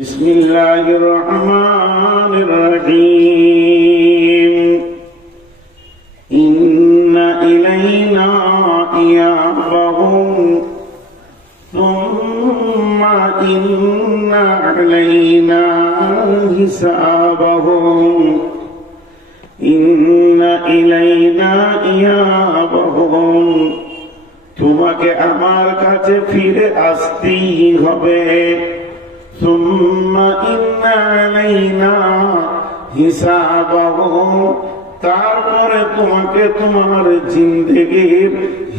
বিসমিল্লাহির-রহমানির-রহিম। ইন্না ইলাইনা ইয়াবাহুম সুম্মা ইন্না আলাইনা হিসাবাহুম। ইন্না ইলাইনা ইয়াবাহুম, তোমাকে আমার কাছে ফিরে আসতেই হবে। সুম্মা ইন্না আলাইনা হিসাবাহুম, তারপরে তোমাকে তোমার জিন্দেগির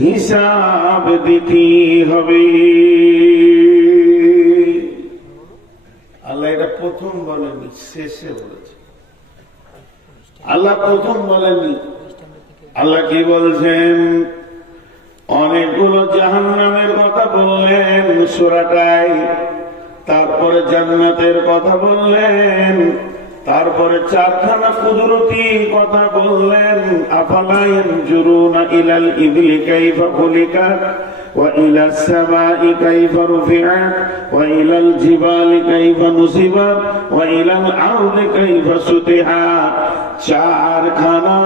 হিসাব দিতে হবে। আল্লাহ এটা প্রথম বলেনি, শেষে বলেছে। আল্লাহ প্রথম বলেনি। আল্লাহ কি বলছেন? অনেকগুলো জাহান্নামের কথা বললেন সূরাটায়, তারপরে জান্নাতের কথা বললেন, তারপরে চারখানা কুদরতি কথা বললেন। আফালা ইয়ানজুরুনা ইলাল ইবলি কাইফা খুলিকাত ওয়া ইলাস সামাই কাইফা রুফিআত ওয়া ইলাল জিবালি কাইফা নুসিবাত ওয়া ইলাল আরদি কাইফা সুতিহাত। চারখানা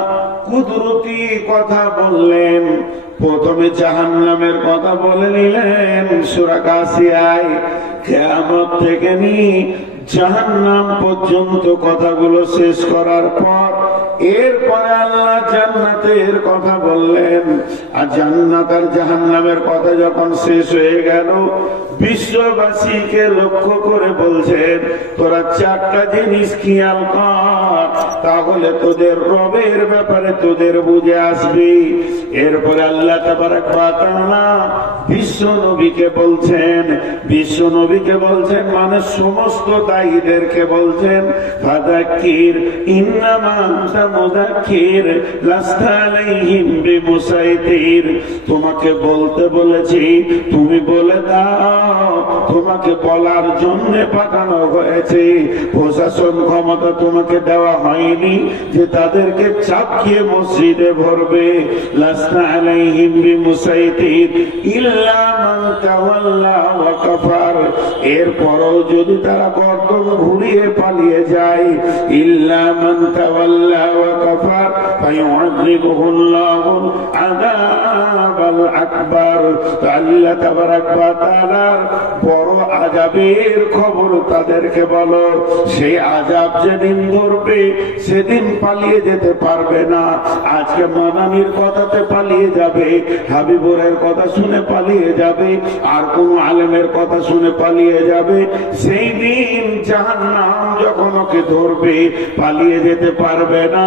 কুদরতি কথা বললেন। প্রথমে জাহান্নামের কথা বলে নিলেন সূরা কাসিয়ায়। কিয়ামত থেকে নিয়ে জাহান্নাম পর্যন্ত কথাগুলো শেষ করার পর এরপরে আল্লাহ জান্নাতের কথা বললেন। আর জান্নাত আর জাহান্নামের কথা যখন শেষ হয়ে গেল, বিশ্ববাসীকে লক্ষ্য করে বলছেন, তোরা চারটা জিনিস খেয়াল কর, তাহলে তোদের রবের ব্যাপারে তোদের বুঝে আসবি। এরপরে আল্লাহ তাবারাক ওয়া তাআলা বিশ্ব নবীকে বলছেন, বিশ্ব নবীকে বলছেন মানে সমস্ত দায়ীদেরকে বলছেন, ফাযাক্কির ইন্নামা আনতা মুযাক্কির লাস্তা আলাইহিম বিমুসাইতির। তোমাকে বলতে বলেছি, তুমি বলে দাও। তোমাকে বলার জন্য পাঠানো হয়েছে, প্রশাসন ক্ষমতা তোমাকে দেওয়া হয়নি যে তাদেরকে চাপিয়ে মসজিদে ভরবে। লাস্তা আলাইহিম বিমুসাইতির ইল্লা মান তাওয়াল্লা ওয়া কাফার। এরপরও যদি তারা গর্দন ঘুরিয়ে পালিয়ে যায়, ইল্লা মান তাওয়াল্লা ওয়া কাফার ফায়ুআযিবুহুল্লাহুল আযাবাল আকবার। আল্লাহ তাবারাক ওয়া তাআলা বড় আযাবের খবর তাদেরকে বলো। সেই আযাব যেদিন ধরবে সেদিন পালিয়ে যেতে পারবে না। আজকে মানানির কথাতে পালিয়ে যাবে, হাবিবুরের কথা শুনে পালিয়ে যাবে, আর কোন আলেমের কথা শুনে পালিয়ে যাবে। সেই দিন জাহান্নাম যখন ওকে ধরবে পালিয়ে যেতে পারবে না।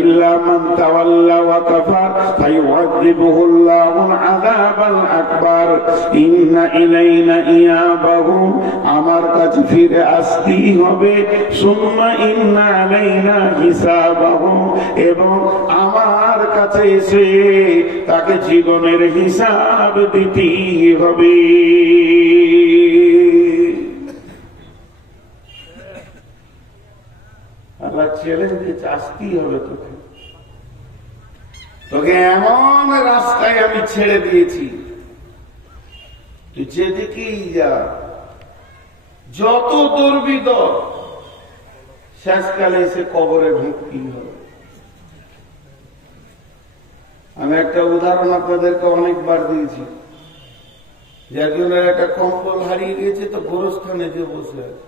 ইল্লা মান তাওয়াল্লা ওয়া কাফার ফায়ুআযিবুহুল্লাহুল আযাবাল আকবার। ইন্না ইলাইনা ইয়াবাহুম, আমার কাছে ফিরে আসতেই হবে। সুম্মা ইন্না আলাইনা হিসাবাহুম, এবং আমার কাছে এসে তাকে জীবনের হিসাব দিতেই হবে। আল্লাহ চ্যালেঞ্জ দিচ্ছে, আসতেই হবে তোকে। তোকে এমন রাস্তায় আমি ছেড়ে দিয়েছি, তুই যেদিকেই যা, যত দৌড়বি দৌড়, শেষকালে এসে কবরে ঢুকতেই হবে। আমি একটা উদাহরণ আপনাদেরকে অনেকবার দিয়েছি, যে একজনের একটা কম্বল হারিয়ে গেছে, তো গোরস্থানে যে বসে আছে,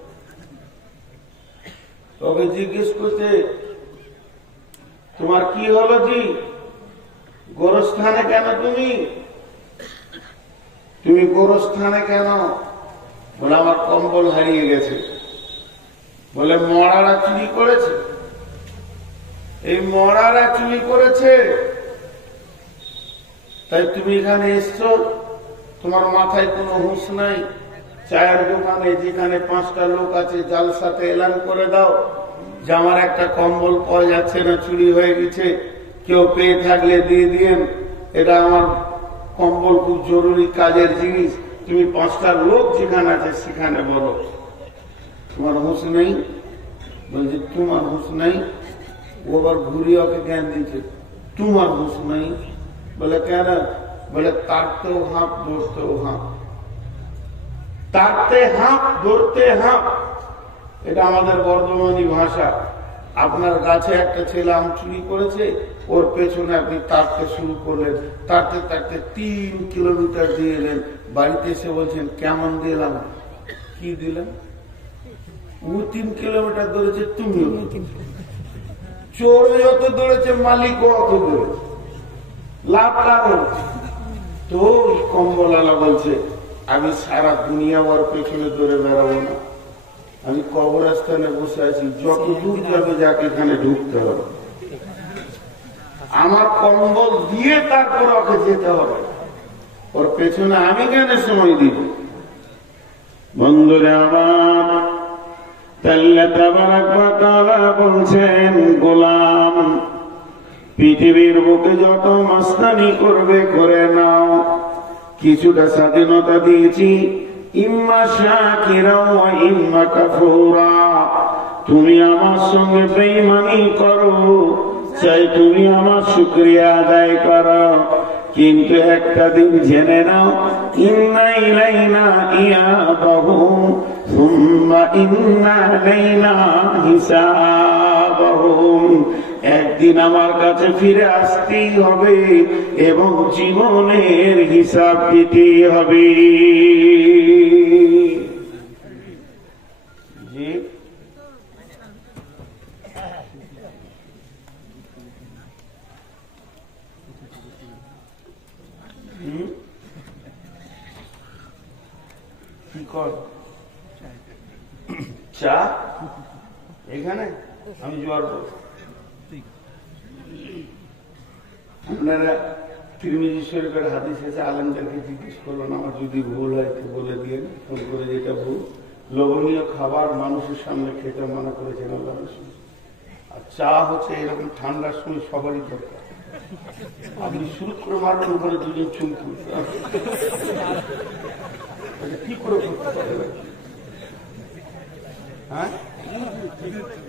তোকে জিজ্ঞেস করছে, তোমার কি হলো জি, গোরস্থানে কেন তুমি গোরস্থানে কেন? বলে আমার কম্বল হারিয়ে গেছে। বলে মরারা চুরি করেছে? এই মরারা চুরি করেছে তাই তুমি এখানে এসছো? তোমার মাথায় কোনো হুঁশ নাই? চায়ের দোকানে যেখানে 5টা লোক আছে, জালসাতে এলান করে দাও যে আমার একটা কম্বল পাওয়া যাচ্ছে না, চুরি হয়ে গেছে, কেউ পেয়ে থাকলে দিয়ে দিয়েন, এটা আমার কম্বল খুব জরুরি কাজের জিনিস। তুমি 5টা লোক যেখানে আছে সেখানে বলো। তোমার হুঁশ নেই? বলছে তোমার হুঁশ নেই? ও আবার ঘুরিয়ে ওকে জ্ঞান দিচ্ছে, তোমার হুঁশ নেই? বলে কেন? বলে তারতেও হাত, ধরতেও হাত। তারতে হাঁপ ধরতে হাঁপ, এটা আমাদের বর্ধমানী ভাষা। আপনার গাছে একটা ছেলে আম চুরি করেছে, ওর পেছনে আপনি তাড়তে শুরু করলেন, তাড়তে তাড়তে 3 কিলোমিটার দিয়ে এলেন, বাড়িতে এসে বলছেন কেমন দিলাম, কি দিলাম? ও 3 কিলোমিটার দৌড়েছে, তুমিও। চোর যত দৌড়েছে মালিকও অত দৌড়েছে, লাভ কারণ। তো কম্বলালা বলছে আমি সারা দুনিয়া ওর পেছনে দৌড়ে বেড়াবো না, আমি কবরস্থানে বসে আছি, যত দূর যাবে যাকে এখানে ঢুকতে হবে, আমার কম্বল দিয়ে তারপর ওকে যেতে হবে, ওর পেছনে আমি কেন সময় দিব? বন্ধুরা আমার, আল্লাহ তাবারক ওয়া তাআলা বলছেন গোলাম পৃথিবীর বুকে যত মাস্তানি করবে করে নাও, কিছুটা স্বাধীনতা দিয়েছি, ইম্মা শাকিরা ওয়া ইম্মা কাফুরা। তুমি আমার সঙ্গে বেঈমানি করো, চাই তুমি আমার শুকরিয়া আদায় করো, কিন্তু একটা দিন জেনে নাও, ইন্না ইলাইনা ইয়াবাহুম সুম্মা ইন্না আলাইনা হিসাবাহুম। একদিন আমার কাছে ফিরে আসতেই হবে এবং জীবনের হিসাব দিতেই হবে। কি কর চা এখানে আমি জোয়ার বলবো। আপনারা তিরমিজি শরীফের হাদিস আছে, আলেমদেরকে জিজ্ঞেস করবেন, আমার যদি ভুল হয় তো বলে দিয়ে ফোন করে, যেটা ভুল। লবণীয় খাবার মানুষের সামনে খেতে মানা করেছেন আল্লাহ রাসূল। আর চা হচ্ছে এরকম ঠান্ডার সময় সবারই দরকার। আপনি শুরু করে মারবেন, ওখানে দুজন চুমকি কি করে করতে পারে? হ্যাঁ,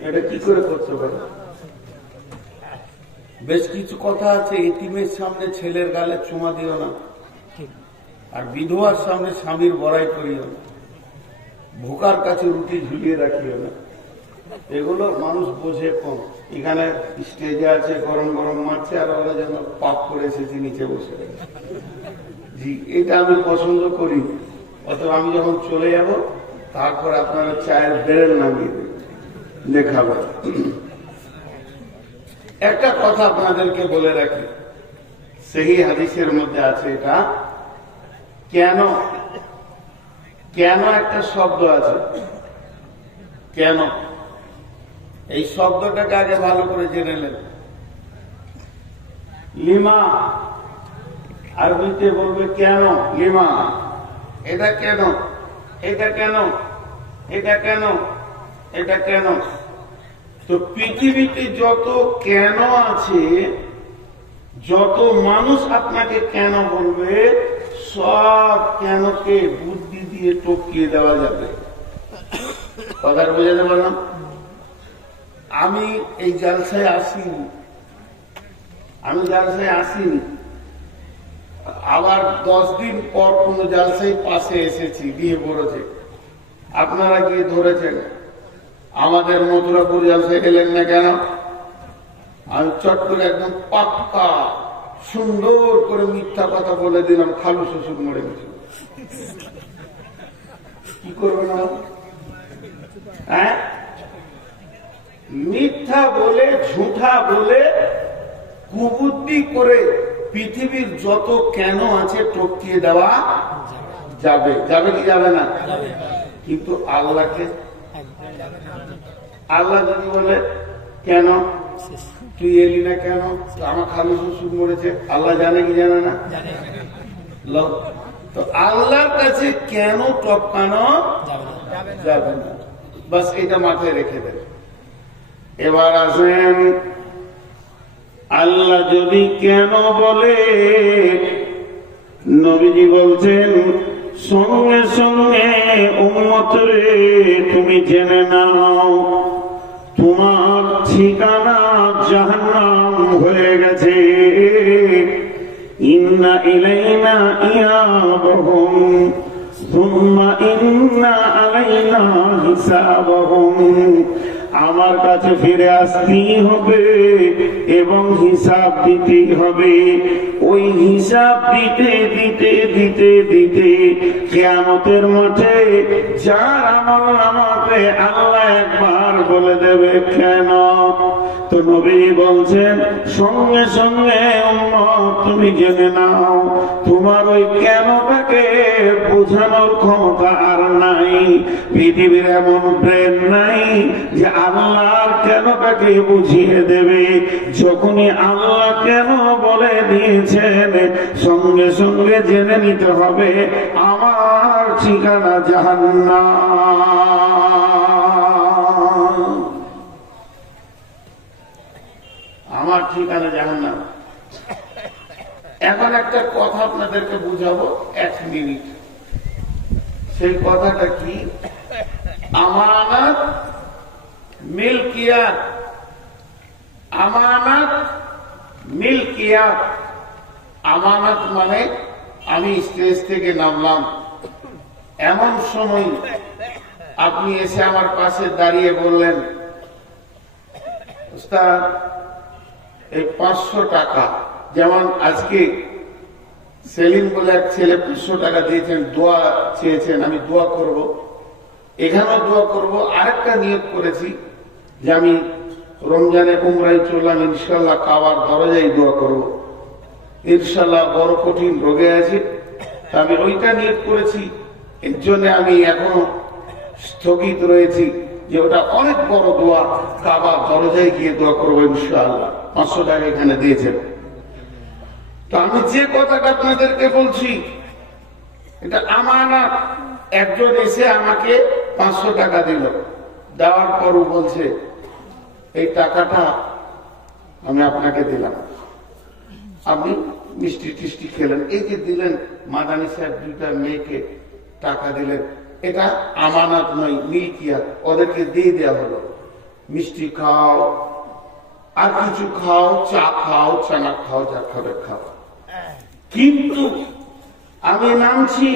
এটা কি করে করতে পারে? বেশ কিছু কথা আছে, এতিমের সামনে ছেলের গালে চুমা দিও না, আর বিধবার সামনে স্বামীর বড়াই করিও না, ভোকার কাছে রুটি ঝুলিয়ে রাখিও না। এগুলো মানুষ বোঝে কম। এখানে স্টেজে আছে, গরম গরম মারছে, আর ওরা যেন পাপ করে এসেছে নিচে বসে। জি, এটা আমি পছন্দ করি। অথবা আমি যখন চলে যাব তারপর আপনারা চায়ের বেড়েল নামিয়ে দেখাবেন। একটা কথা আপনাদেরকে বলে রাখি, সেই হাদিসের মধ্যে আছে, এটা কেন কেন একটা শব্দ আছে, কেন এই শব্দটাকে আগে ভালো করে জেনে নেন। লিমা আরবিতে বলবে কেন, লিমা, এটা কেন, এটা কেন, এটা কেন, এটা কেন। তো পৃথিবীতে যত কেন আছে, যত মানুষ আপনাকে কেন বলবে, সব কেনকে বুদ্ধি দিয়ে টপকিয়ে দেওয়া যাবে। কথাটা বোঝাতে পারলাম? আমি এই জালসায় আসিনি, আমি জালসায় আসিনি, আবার 10 দিন পর কোন জালসায় পাশে এসেছি, বিয়ে পড়েছে, আপনারা গিয়ে ধরেছেন। আমাদের মথুরাপুর জালসায় গেলেন না কেন? আমি চট করে একদম পাক্কা সুন্দর করে মিথ্যা কথা বলে দিলাম, খালু শ্বশুর মরে গেছে। কি করবে না? হ্যাঁ, মিথ্যা বলে, ঝুঠা বলে, কুবুদ্ধি করে পৃথিবীর যত কেন আছে টপকিয়ে দেওয়া যাবে। যাবে কি যাবে না? কিন্তু আল্লাহকে, আল্লাহ যদি বলে কেন তুই এলি না, কেন আমার খালু শ্বশুর মরেছে, আল্লাহ জানে কি জানে না? তো আল্লাহর কাছে কেন টপকানো যাবে না, বাস এটা মাথায় রেখে দেন। এবার আসেন, আল্লাহ যদি কেন বলে, নবীজি বলছেন সঙ্গে সঙ্গে উম্মত রে তুমি জেনে নাও, তোমার ঠিকানা জাহান্নাম হয়ে গেছে। ইন্না ইলাইনা ইয়াবাহুম সুম্মা ইন্না আলাইনা হিসাবাহুম, আমার কাছে ফিরে আসতেই হবে এবং হিসাব দিতেই হবে। ওই হিসাব দিতে দিতে দিতে দিতে কিয়ামতের মাঠে যার আমল নামাতে আল্লাহ একবার বলে দেবে কেন, তো নবী বলছেন সঙ্গে সঙ্গে উম্মত তুমি জেনে নাও তোমার ওই কেনটাকে বোঝানোর ক্ষমতা আর নাই। পৃথিবীর এমন ব্রেন নাই যে আল্লাহর কেনটাকে বুঝিয়ে দেবে। যখনই আল্লাহ কেন বলে দিয়েছেন সঙ্গে সঙ্গে জেনে নিতে হবে আমার ঠিকানা জাহান্নাম, আমার ঠিকানা জাহান্নাম। এখন একটা কথা আপনাদেরকে বুঝাবো 1 মিনিট। সেই কথাটা কি? আমানত মিলকিয়াত, আমানত মিলকিয়াত। আমানত মানে আমি স্টেজ থেকে নামলাম, এমন সময় আপনি এসে আমার পাশে দাঁড়িয়ে বললেন উস্তাদ এই 500 টাকা, যেমন আজকে সেলিম বলে এক ছেলে 500 টাকা দিয়েছেন, দোয়া চেয়েছেন, আমি দোয়া করব, এখানেও দোয়া করব। আরেকটা নিয়ত করেছি যে আমি রমজানে উমরায় চললাম, ইনশাল্লাহ কাবার দরজায় দোয়া করব, ইনশাল্লাহ বড় কঠিন রোগে আছে, আমি ওইটা নিয়ত করেছি। এর জন্য আমি এখনো স্থগিত রয়েছি যে ওটা অনেক বড় দোয়া, কাবার দরজায় গিয়ে দোয়া করবো ইনশাআল্লাহ। 500 টাকা এখানে দিয়েছেন। তো আমি যে কথাটা আপনাদেরকে বলছি এটা আমানত। একজন এসে আমাকে 500 টাকা দিল, দেওয়ার পরও বলছে এই টাকাটা আমি আপনাকে দিলাম, আপনি মিষ্টি টিষ্টি খেলেন, এই যে দিলেন, মাদানী সাহেব 2টা মেয়েকে টাকা দিলেন, এটা আমানত নয়, মিলকিয়াত। ওদেরকে দিয়ে দেওয়া হলো, মিষ্টি খাও, আর কিছু খাও, চা খাও, চানা খাও, যা খাবে খাও। কিন্তু আমি নামছি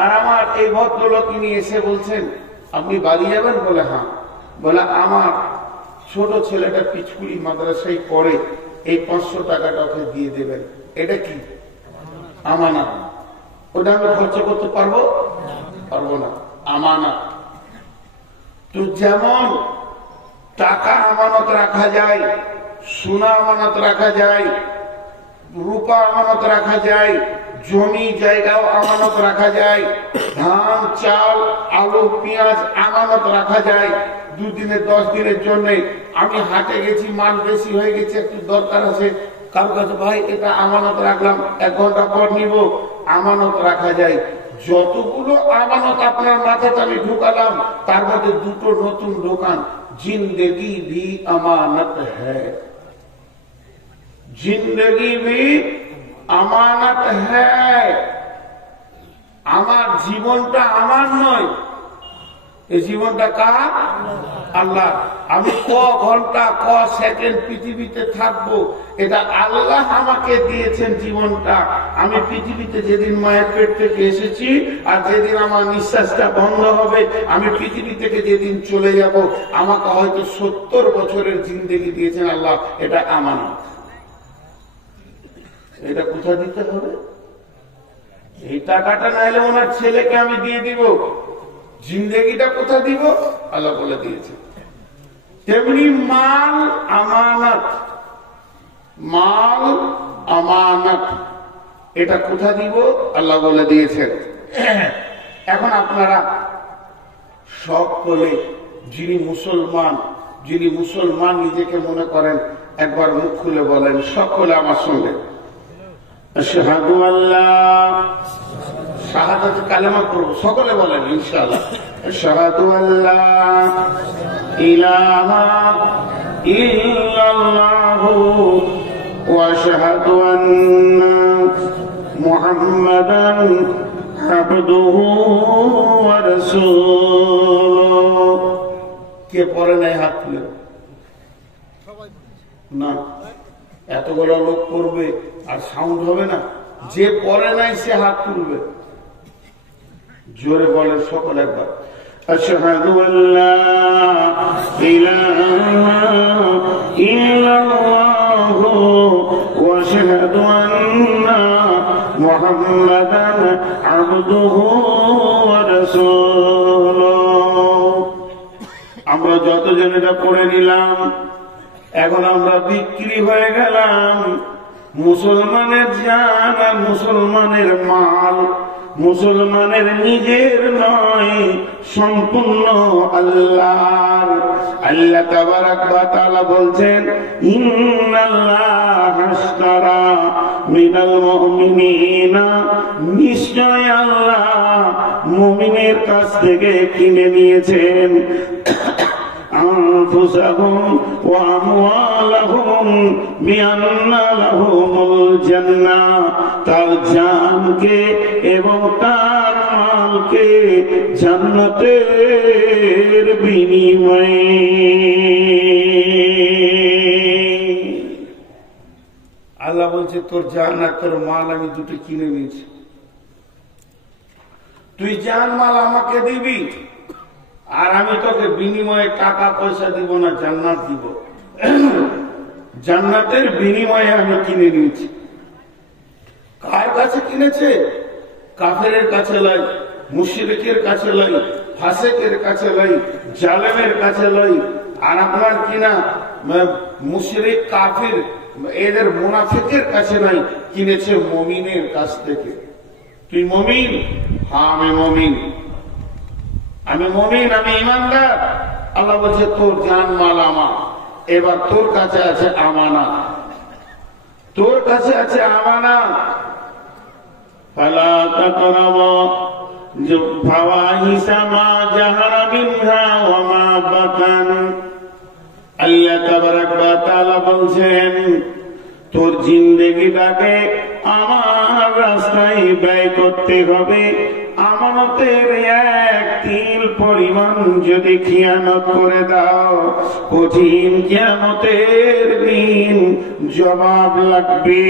আর আমার এই ভদ্রলোক নিয়ে এসে বলছেন আপনি বাড়ি যাবেন? বলে হ্যাঁ। বলে আমার ছোট ছেলেটা পিচকুড়ি মাদ্রাসায় পড়ে, এই 500 টাকাটা ওকে দিয়ে দেবেন। এটা কি? আমানত। ওটা আমি খরচ করতে পারবো? পারবো না, আমানত। তো যেমন টাকা আমানত রাখা যায়, সোনা আমানত রাখা যায়, রূপা আমানত রাখা যায়, জমি জায়গাও আমানত রাখা যায়, ধান চাল আলু পেঁয়াজ আমানত রাখা যায়। 2 দিনের 10 দিনের জন্য আমি হাটে গেছি, মাল বেশি হয়ে গেছে, একটু দরকার আছে, কারো কাছে ভাই এটা আমানত রাখলাম, 1 ঘন্টা পর নিব, আমানত রাখা যায়। যতগুলো আমানত আপনার মাথাতে আমি ঢুকালাম তার মধ্যে 2টো নতুন দোকান। जिंदगी भी अमानत है, जिंदगी भी अमानत है। আমার জীবনটা আমার নয়, এই জীবনটা কার? আল্লাহ। আমি ক ঘন্টা ক সেকেন্ড পৃথিবীতে থাকবো এটা আল্লাহ আমাকে দিয়েছেন জীবনটা। আমি পৃথিবীতে যেদিন মায়ের পেট থেকে এসেছি আর যেদিন আমার নিঃশ্বাসটা বন্ধ হবে, আমি পৃথিবী থেকে যেদিন চলে যাব, আমাকে হয়তো 70 বছরের জিন্দেগি দিয়েছেন আল্লাহ, এটা আমানত। এটা কোথায় দিতে হবে? এই টাকাটা নাইলে ওনার ছেলেকে আমি দিয়ে দিব, জিন্দেগিটা কোথা দিব? আল্লাহ বলে দিয়েছে। তেমনি মাল আমানত, মাল আমানত, এটা কোথা দিব? আল্লাহ বলে দিয়েছেন। এখন আপনারা সকলে যিনি মুসলমান নিজেকে মনে করেন একবার মুখ খুলে বলেন সকলে আমার সঙ্গে, আশহাদু আল্লাহ, শাহাদাত কালেমা পড়ব, সকলে বলেন ইনশাআল্লাহ, আশহাদু আল্লাহ ইলাহা ইল্লাল্লাহু ওয়া আশহাদু আন্না মুহাম্মাদান আবদুহু ওয়া রাসূলুহু। কে পড়ে নাই হাত তুলে? না, এতগুলো লোক পড়বে আর সাউন্ড হবে না। যে পড়ে নাই সে হাত তুলবে। জোরে বলেন সকল একবার, আশহাদু আল্লা ইলাহা ইল্লাল্লাহু ওয়া আশহাদু আন্না মুহাম্মাদান আবদুহু ওয়া রাসূলুহু। আমরা যতজন এটা পড়ে নিলাম, এখন আমরা বিক্রি হয়ে গেলাম মুসলমানের জান আর মুসলমানের মাল, মুসলমানের নিজের নয়, সম্পূর্ণ আল্লাহর। আল্লাহ তাবারাক ওয়া তাআলা বলছেন, ইন্নাল্লাহা আশতারা মিনাল মুমিনিনা, নিশ্চয় আল্লাহ মুমিনের কাছ থেকে কিনে নিয়েছেন আনফুসাহুম ওয়া আমওয়ালাহুম বিআন্না লাহুমুল জান্নাহ, তার জানকে এবং তার মালকে জান্নাতের বিনিময়ে। আল্লাহ বলছে তোর জান আর তোর মাল আমি দুটো কিনে নিয়েছি, তুই জান মাল আমাকে দিবি আর আমি তোকে বিনিময়ে টাকা পয়সা দিব না, জান্নাত দিব। জান্নাতের বিনিময়ে আমি কিনে নিয়েছি। কার কাছে কিনেছে? কাফেরের কাছে লাই, মুশরিকের কাছে লাই, ফাসিকের কাছে লাই, জালেমের কাছে লাই। আর আপনার কিনা মুশরিক কাফির এদের মুনাফিকের কাছে নাই, কিনেছে মুমিনের কাছ থেকে। তুই মুমিন? হ্যাঁ আমি মুমিন, আমি মুমিন, আমি ইমানদার। আল্লাহ বলছে তোর জান মাল আমার, এবার তোর কাছে আছে আমানা, তোর কাছে আছে আমানা। ফালা তাকরাবু ফাওয়াহিশা মা জাহারা মিনহা ওয়া মা বাতান। আল্লাহ তাবারাক ওয়া তাআলা বলছেন তোর জিন্দেগিটাকে আমার রাস্তায় ব্যয় করতে হবে। আমানতের এক তিল পরিমাণ যদি খিয়ানত করে দাও, কঠিন কিয়ামতের দিন জবাব লাগবে।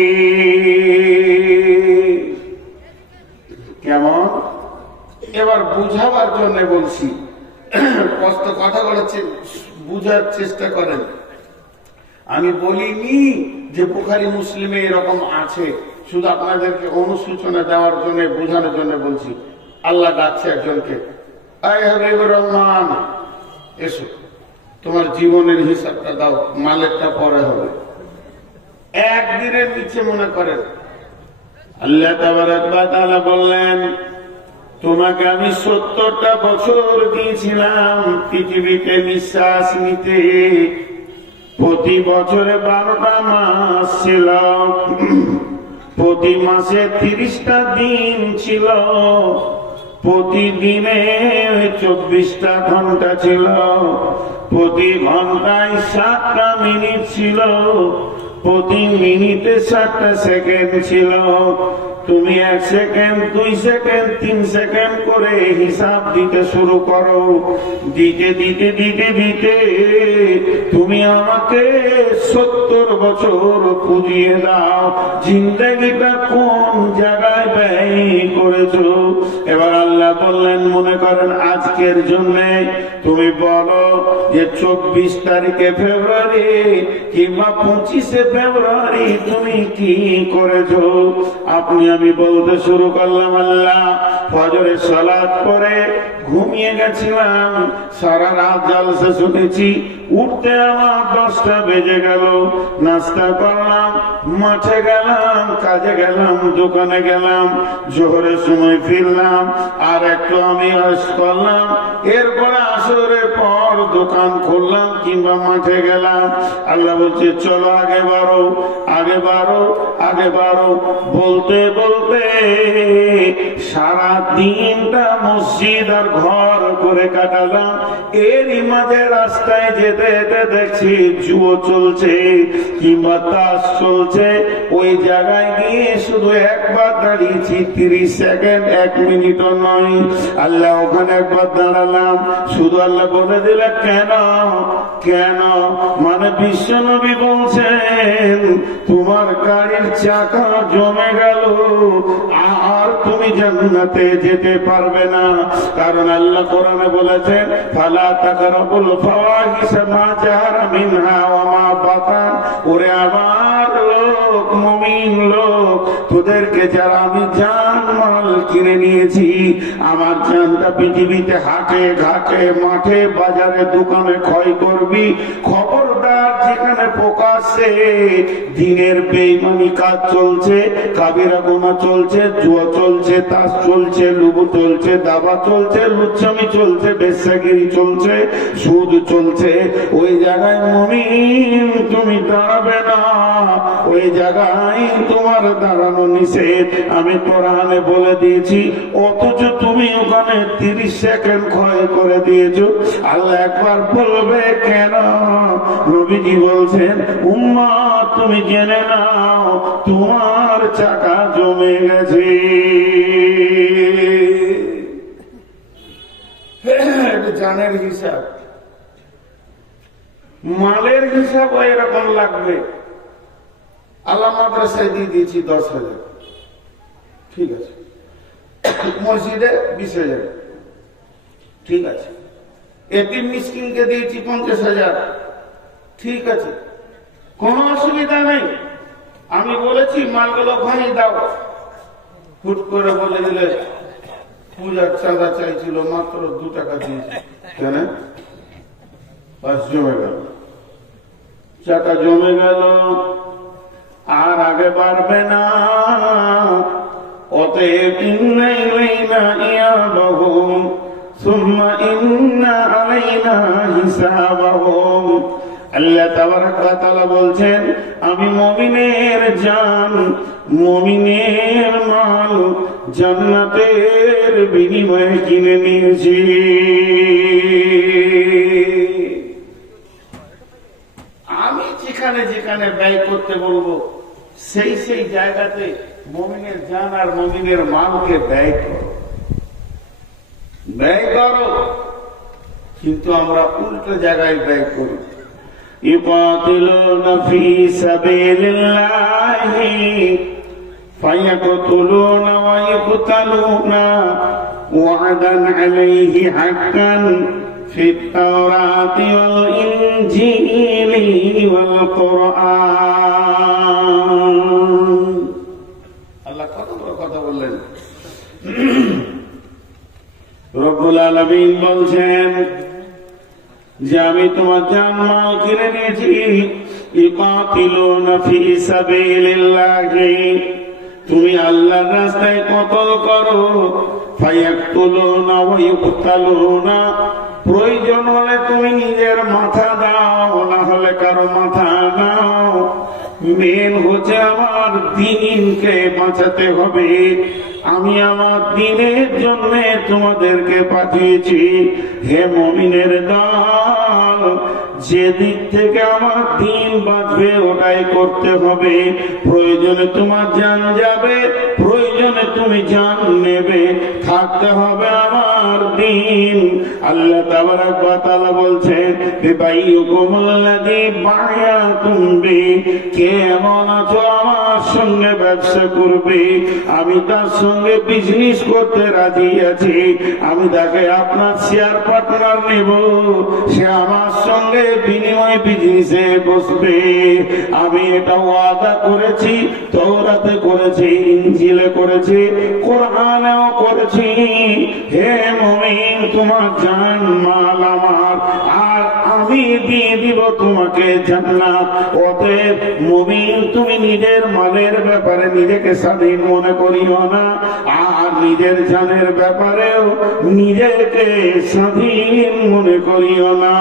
কেমন? এবার বুঝাবার জন্য বলছি, কষ্ট কথা বলেছে, বুঝার চেষ্টা করেন। আমি বলিনি যে বুখারী মুসলিমে এরকম আছে, শুধু আপনাদেরকে অনুসূচনা দেওয়ার জন্য, বোঝানোর জন্য বলছি। আল্লাহ ডাকছে একজনকে, আয় হাবিবুর রহমান এসো, তোমার জীবনের হিসাবটা দাও, মালেরটা পরে হবে। একদিনের নিচে মনে করেন আল্লাহ তাবারাক ওয়া তাআলা বললেন তোমাকে আমি 70টা বছর দিয়েছিলাম পৃথিবীতে নিঃশ্বাস নিতে। প্রতি বছরে 12টা মাস ছিল, প্রতি মাসে 30টা দিন ছিল, প্রতিদিনে 24টা ঘন্টা ছিল, প্রতি ঘন্টায় 7টা মিনিট ছিল, প্রতি মিনিটে 7টা সেকেন্ড ছিল। তুমি 1 সেকেন্ড, 2 সেকেন্ড, 3 সেকেন্ড করে হিসাব দিতে শুরু করো। দিতে দিতে দিতে দিতে তুমি আমাকে 70 বছর পুজিয়ে দাও। জিন্দেগিটা কোন জায়গায় ব্যয় করেছো? এবার আল্লাহ বললেন মনে করেন আজকের জন্য তুমি বলো যে 24 তারিখে ফেব্রুয়ারি কিংবা 25শে ফেব্রুয়ারি তুমি কি করেছো। আপনি আমি বলতে শুরু করলাম আল্লাহ ফজরের সালাত পরে ঘুমিয়ে গেছিলাম, সারা রাত জলসা শুনেছি, উঠতে আমার 10টা বেজে গেল। নাস্তা করলাম, মাঠে গেলাম, কাজে গেলাম, দোকানে গেলাম, জোহরের সময় ফিরলাম, আর একটু আমি আশ করলাম, এরপরে আসরের পর দোকান খুললাম কিংবা মাঠে গেলাম। আল্লাহ বলছে চলো আগে বাড়ো, আগে বাড়ো, আগে বাড়ো। বলতে বলতে সারা দিনটা মসজিদ আর ঘর করে কাটালাম। এরই মাঝে রাস্তায় যেতে যেতে দেখছি জুয়ো চলছে কিংবা তাস চলছে। ওই জায়গায় গিয়ে শুধু একবার দাঁড়িয়েছি, 30 সেকেন্ড, 1 মিনিটও নয়। আল্লাহ ওখানে একবার দাঁড়ালাম, শুধু আল্লাহ বলে দিলে কেন কেন, মানে বিশ্বনবী বলছেন তোমার গাড়ির চাকা জমে গেল, আর তুমি জান্নাতে যেতে পারবে না। কারণ আল্লাহ কোরআনে বলেছেন ফালা তাকরাবুল ফাওয়াহিশা মা জাহারা মিনহা ওয়া মা বাতান। ওরে আমার লোক, মুমিন লোক, তোদেরকে যারা আমি জান মাল কিনে নিয়েছি, আমার জানটা পৃথিবীতে হাটে ঘাটে মাঠে বাজারে দোকানে ক্ষয় করবি, খবরদার যেখানে প্রকাশ্যে দিনের বেঈমানি কাজ চলছে, কাবিরা গুনাহ চলছে, জুয়া চলছে, তাস চলছে, লুবু চলছে, দাবা চলছে, লুচ্ছামি চলছে, বেশ্যাগিরি চলছে, সুদ চলছে, ওই জায়গায় মুমিন তুমি দাঁড়াবে না, ওই জায়গায় তোমার দাঁড়ানো নিষেধ। আমি কোরআনে বলে দিয়েছি, অথচ তুমি ওখানে 30 সেকেন্ড ক্ষয় করে দিয়েছো। আল্লাহ একবার বলবে কেন? নবীজি বলছেন উম্মাহ তুমি জেনে নাও তোমার চাকা জমে গেছে। জানের হিসাব, মালের হিসাব এরকম লাগবে। আল্লাহ মাদ্রাসায় দিয়ে দিয়েছি 10,000, ঠিক আছে। মসজিদে 20,000, ঠিক আছে। এতিম মিসকিনকে দিয়েছি 50,000, ঠিক আছে, কোনো অসুবিধা নেই। আমি বলেছি মালগুলো ওখানেই দাও। হুট করে বলে দিলে পূজার চাঁদা চাইছিল, মাত্র 2 টাকা দিয়েছি, কেন? বাস জমে গেল, চাকা জমে গেল, আর আগে বাড়বে না। অতএব ইন্না ইলাইনা ইয়াবাহুম সুম্মা ইন্না আলাইনা হিসাবাহুম। আল্লাহ তাবারক ওয়া তাআলা বলছেন আমি মুমিনের জান, মুমিনের মাল জান্নাতের বিনিময়ে কিনে নিয়েছি। আমি যেখানে যেখানে ব্যয় করতে বলবো সেই সেই জায়গাতে মুমিনের জান আর মুমিনের মালকে ব্যয় করো, ব্যয় করো। কিন্তু আমরা উল্টো জায়গায় ব্যয় করি। يقاتلون في سبيل الله فيقتلون ويقتلون وعدا عليه حقا في التوراة والإنجيل والقرآن। الله কথা বললেন। রব্বুল আলামিন বলছেন যে আমি তোমার জান মাল কিনে নিয়েছি। ইকাতিলুনা ফি সাবিলিল্লাহি, তুমি আল্লাহর রাস্তায় কতল করো। ফায়াকতুলুনা ওয়া ইউকতালুনা, প্রয়োজন হলে তুমি নিজের মাথা দাও, না হলে কারো মাথা নাও। মেন হচ্ছে আমার দ্বীনকে বাঁচাতে হবে। আমি আমার দ্বীনের জন্য তোমাদেরকে পাঠিয়েছি। হে মুমিনের দল, যে দিক থেকে আমার দ্বীন বাঁচবে ওটাই করতে হবে। প্রয়োজনে তোমার জান যাবে, প্রয়োজনে তুমি জান নেবে, থাকতে হবে আমার দ্বীন। আল্লাহ তাবারক ওয়া তাআলা বলছেন বিবাইয়ুকুমুল্লাযী বায়াতুম বি, কে এমন আছো আমার সঙ্গে ব্যবসা করবে, আমি তার সঙ্গে বিজনেস করতে রাজি আছি, আমি তাকে আপনার শেয়ার পার্টনার নেব, সে আমার সঙ্গে বিনিময় বিজনেসে বসবে। আমি এটা ওয়াদা করেছি, তাওরাতে করেছি, ইনজিলে করেছি, কোরআনেও করেছি। হে মুমিন, তোমার জান মাল আমার, আর আমি দিয়ে দিব তোমাকে জান্নাত। অতএব মুমিন, তুমি নিজের মালের ব্যাপারে নিজেকে স্বাধীন মনে করিও না, আর নিজের জানের ব্যাপারেও নিজেকে স্বাধীন মনে করিও না।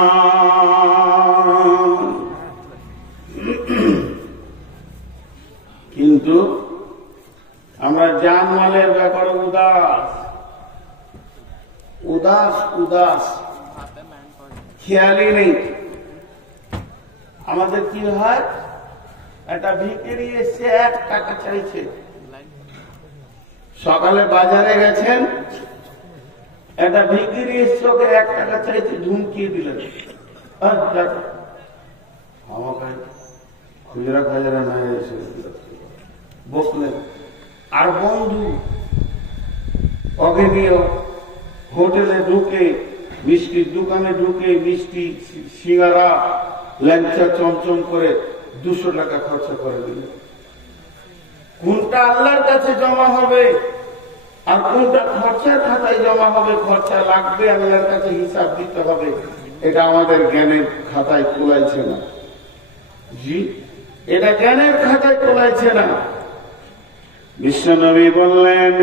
কিন্তু আমরা জান মালের ব্যাপারে উদাস। উদাস উদাস, খেয়ালই নেই। আমাদের কি হয়, একটা ভিখারি এসে 1 টাকা চাইছে, সকালে বাজারে গেছেন, একটা ভিখারি এসে ওকে 1 টাকা চাইছে, ধুমকিয়ে দিলেন, আমাকে খুচরা খাজরা না এসে বসলেন। আর বন্ধু ওকে নিয়ে হোটেলে ঢুকে, মিষ্টির দোকানে ঢুকে মিষ্টি সিঙ্গারা ল্যাংচা চমচম করে 200 টাকা খরচা করে দিল। কোনটা আল্লাহর কাছে জমা হবে আর কোনটা খরচার খাতায় জমা হবে, খরচা লাগবে, আল্লাহর কাছে হিসাব দিতে হবে, এটা আমাদের জ্ঞানের খাতায় কোলাইছে না। জি, এটা জ্ঞানের খাতায় কোলাইছে না। বিশ্বনবী বললেন,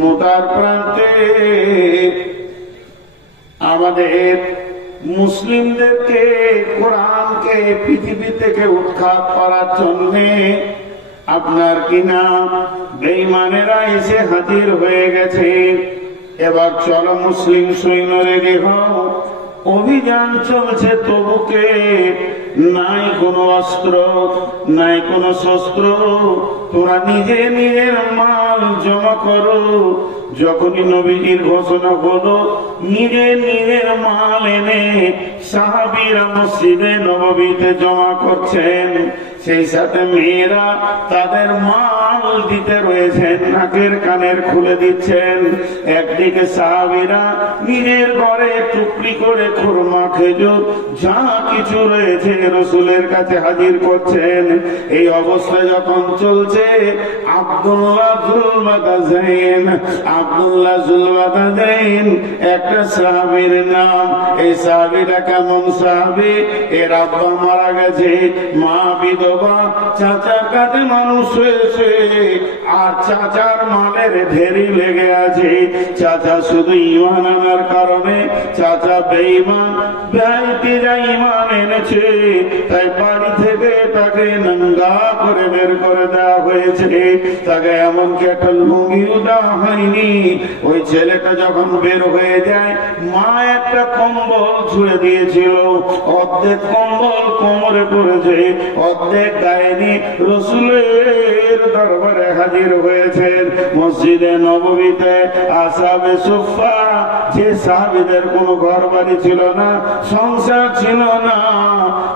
মোতার প্রান্তে আমাদের মুসলিমদেরকে, কোরআনকে পৃথিবী থেকে উৎখাত করার জন্য আপনার কিনা বেঈমানেরা এসে হাজির হয়ে গেছে। এবার চলো মুসলিম সৈন্য রেডি হও, অভিযান চলছে তবুকে, নাই কোনো অস্ত্র নাই কোনো শস্ত্র, তোরা নিজে নিজের মাল জমা করো। যখনই নবীজির ঘোষণা হলো, নিজের নিজের মাল এনে সাহাবীরা মসজিদে নববীতে জমা করছেন। সেই সাথে মেয়েরা তাদের মাল দিতে রয়েছেন, নাকের কানের খুলে দিচ্ছেন। একদিকে সাহাবীরা নিজের ঘরে টুকরি করে খুরমা, খেজুর যা কিছু রয়েছে রাসূলের কাছে হাজির করছেন। এই অবস্থা যখন চলছে, আব্দুল্লাহ জুলবাদাইন একটা সাহাবীর নাম। এই সাহাবীরা কেমন সাহাবী, এর আব্বা মারা গেছে, মা বিধবা, চাচার কাছে মানুষ হয়েছে, আর চাচার মালের ঢেরি লেগে আছে। চাচা শুধু ঈমান আনার কারণে, চাচা বেঈমান, ভাইটিরা ঈমান এনেছে, তাই বাড়ি থেকে তাকে নঙ্গা করে বের করে দেওয়া হয়েছে। তাকে এমনকি একটা লুঙ্গিও দেওয়া হয়নি। ওই ছেলেটা যখন বের হয়ে যায়, মা একটা কম্বল ছুঁড়ে দিয়েছিল, অর্ধেক কম্বল কোমরে পড়েছে, অর্ধেক গায়ে নিয়ে রাসূলের দরবারে হাজির হয়েছেন। মসজিদে নববীতে আসহাবে সুফফা, যে সাহাবীদের কোনো ঘর বাড়ি ছিল না, সংসার ছিল না,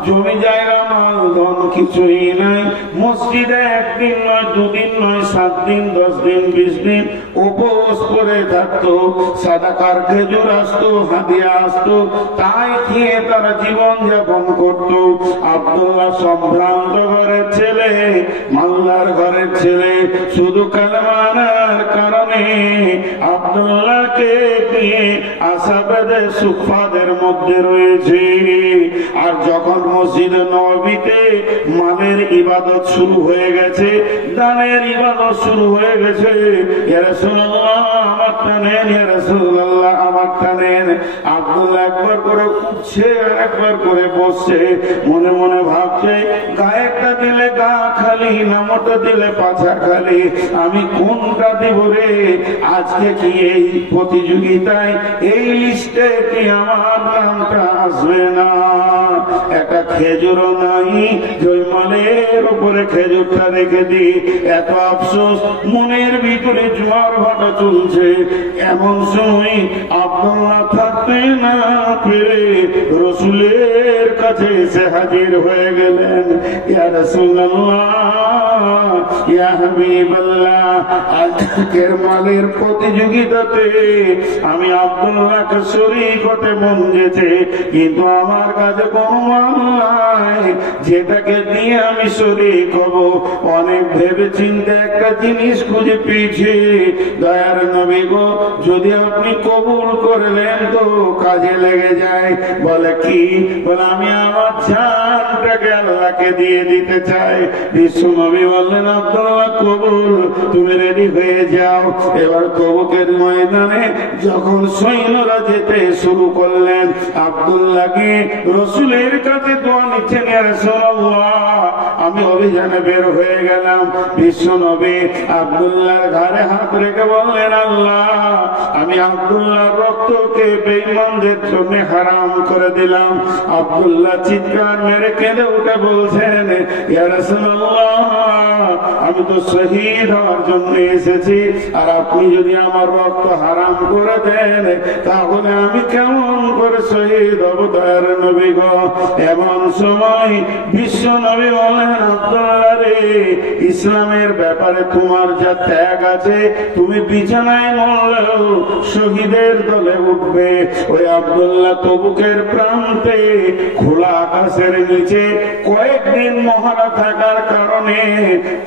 জমি জায়গা মাল ধন কিছুই নাই, মসজিদে 1 দিন নয় 2 দিন নয় 7 দিন 10 দিন 20 দিন উপবাস করে থাকতো। সাদাকার খেজুর আসতো, হাদিয়া আসতো, তাই খেয়ে তারা জীবন যাপন করতো। আব্দুল্লাহ সম্ভ্রান্ত ঘরের ছেলে, মাল্লার ঘরের ছেলে, শুধু কালেমার কারণে আব্দুল্লাহকে নিয়ে আসহাবে সুফফাদের মধ্যে রয়েছে। আর যখন মসজিদ নববীতে মালের ইবাদত শুরু হয়ে গেছে, দানের ইবাদত শুরু হয়ে গেছে, ইয়া রাসূলুল্লাহ আমারটা নেন, ইয়া রাসূলুল্লাহ আমারটা নেন, আব্দুল্লাহ একবার করে উঠছে আর একবার করে বসছে, মনে মনে ভাবছে, গায়েরটা দিলে গা খালি, নামটা দিলে পাছা খালি, আমি কোনটা দিব রে? আজকে কি এই প্রতিযোগিতায়, এই লিস্টে কি আমার নামটা আসবে না? একটা খেজুরও নাই, জয়মালের উপরে খেজুরটা রেখে দি। এত আফসোস, মনের ভিতরে জোয়ার ভাটা চলছে। এমন সময় আব্দুল্লাহ থাকতে না পেরে রাসূলের কাছে এসে হাজির হয়ে গেলেন। ইয়া রাসূলুল্লাহ, ইয়া হাবিবাল্লাহ, আজকের মালের প্রতিযোগিতাতে আমি আব্দুল্লাহকে শরীক হতে মন যেছে, কিন্তু আমার কাছে কোনো মাল নাই যেটাকে দিয়ে আমি শরীক হব। অনেক ভেবে চিন্তে একটা জিনিস খুঁজে পেয়েছি। দয়ার নবী গো, যদি আপনি কবুল করলেন তো কাজে লেগে যায়। বলে কি? বলে আমি আমার জানটাকে আল্লাহকে দিয়ে দিতে চাই। বিশ্ব নবী বললেন, আব্দুল্লাহ কবুল, তুমি রেডি হয়ে যাও। এবার তবুকের ময়দানে যখন সৈন্যরা যেতে শুরু করলেন, আব্দুল্লাহকে রসুলের কাছে দোয়া নিচ্ছেন, ইয়া রাসূলুল্লাহ আমি অভিযানে বের হয়ে গেলাম। বিশ্ব নবী আব্দুল্লাহর ঘাড়ে হাত রেখে বললেন, আল্লাহ আমি আব্দুল্লাহর রক্তকে বেঈমানদের জন্য হারাম করে দিলাম। আব্দুল্লাহ চিৎকার মেরে কেঁদে উঠে বলছেন, ইয়া রাসূলুল্লাহ আমি তো শহীদ হওয়ার জন্য এসেছি, আর আপনি যদি আমার রক্ত হারাম করে দেন তাহলে আমি কেমন করে শহীদ হব দয়ার নবী গো। এমন সময় বিশ্ব নবী বলেন, আব্দুল্লাহ রে, ইসলামের ব্যাপারে তোমার যা ত্যাগ আছে, তুমি বিছানায় মরলেও শহীদের দলে উঠবে। ওই আব্দুল্লাহ তবুকের প্রান্তে খোলা আকাশের নিচে কয়েকদিন মহারা থাকার কারণে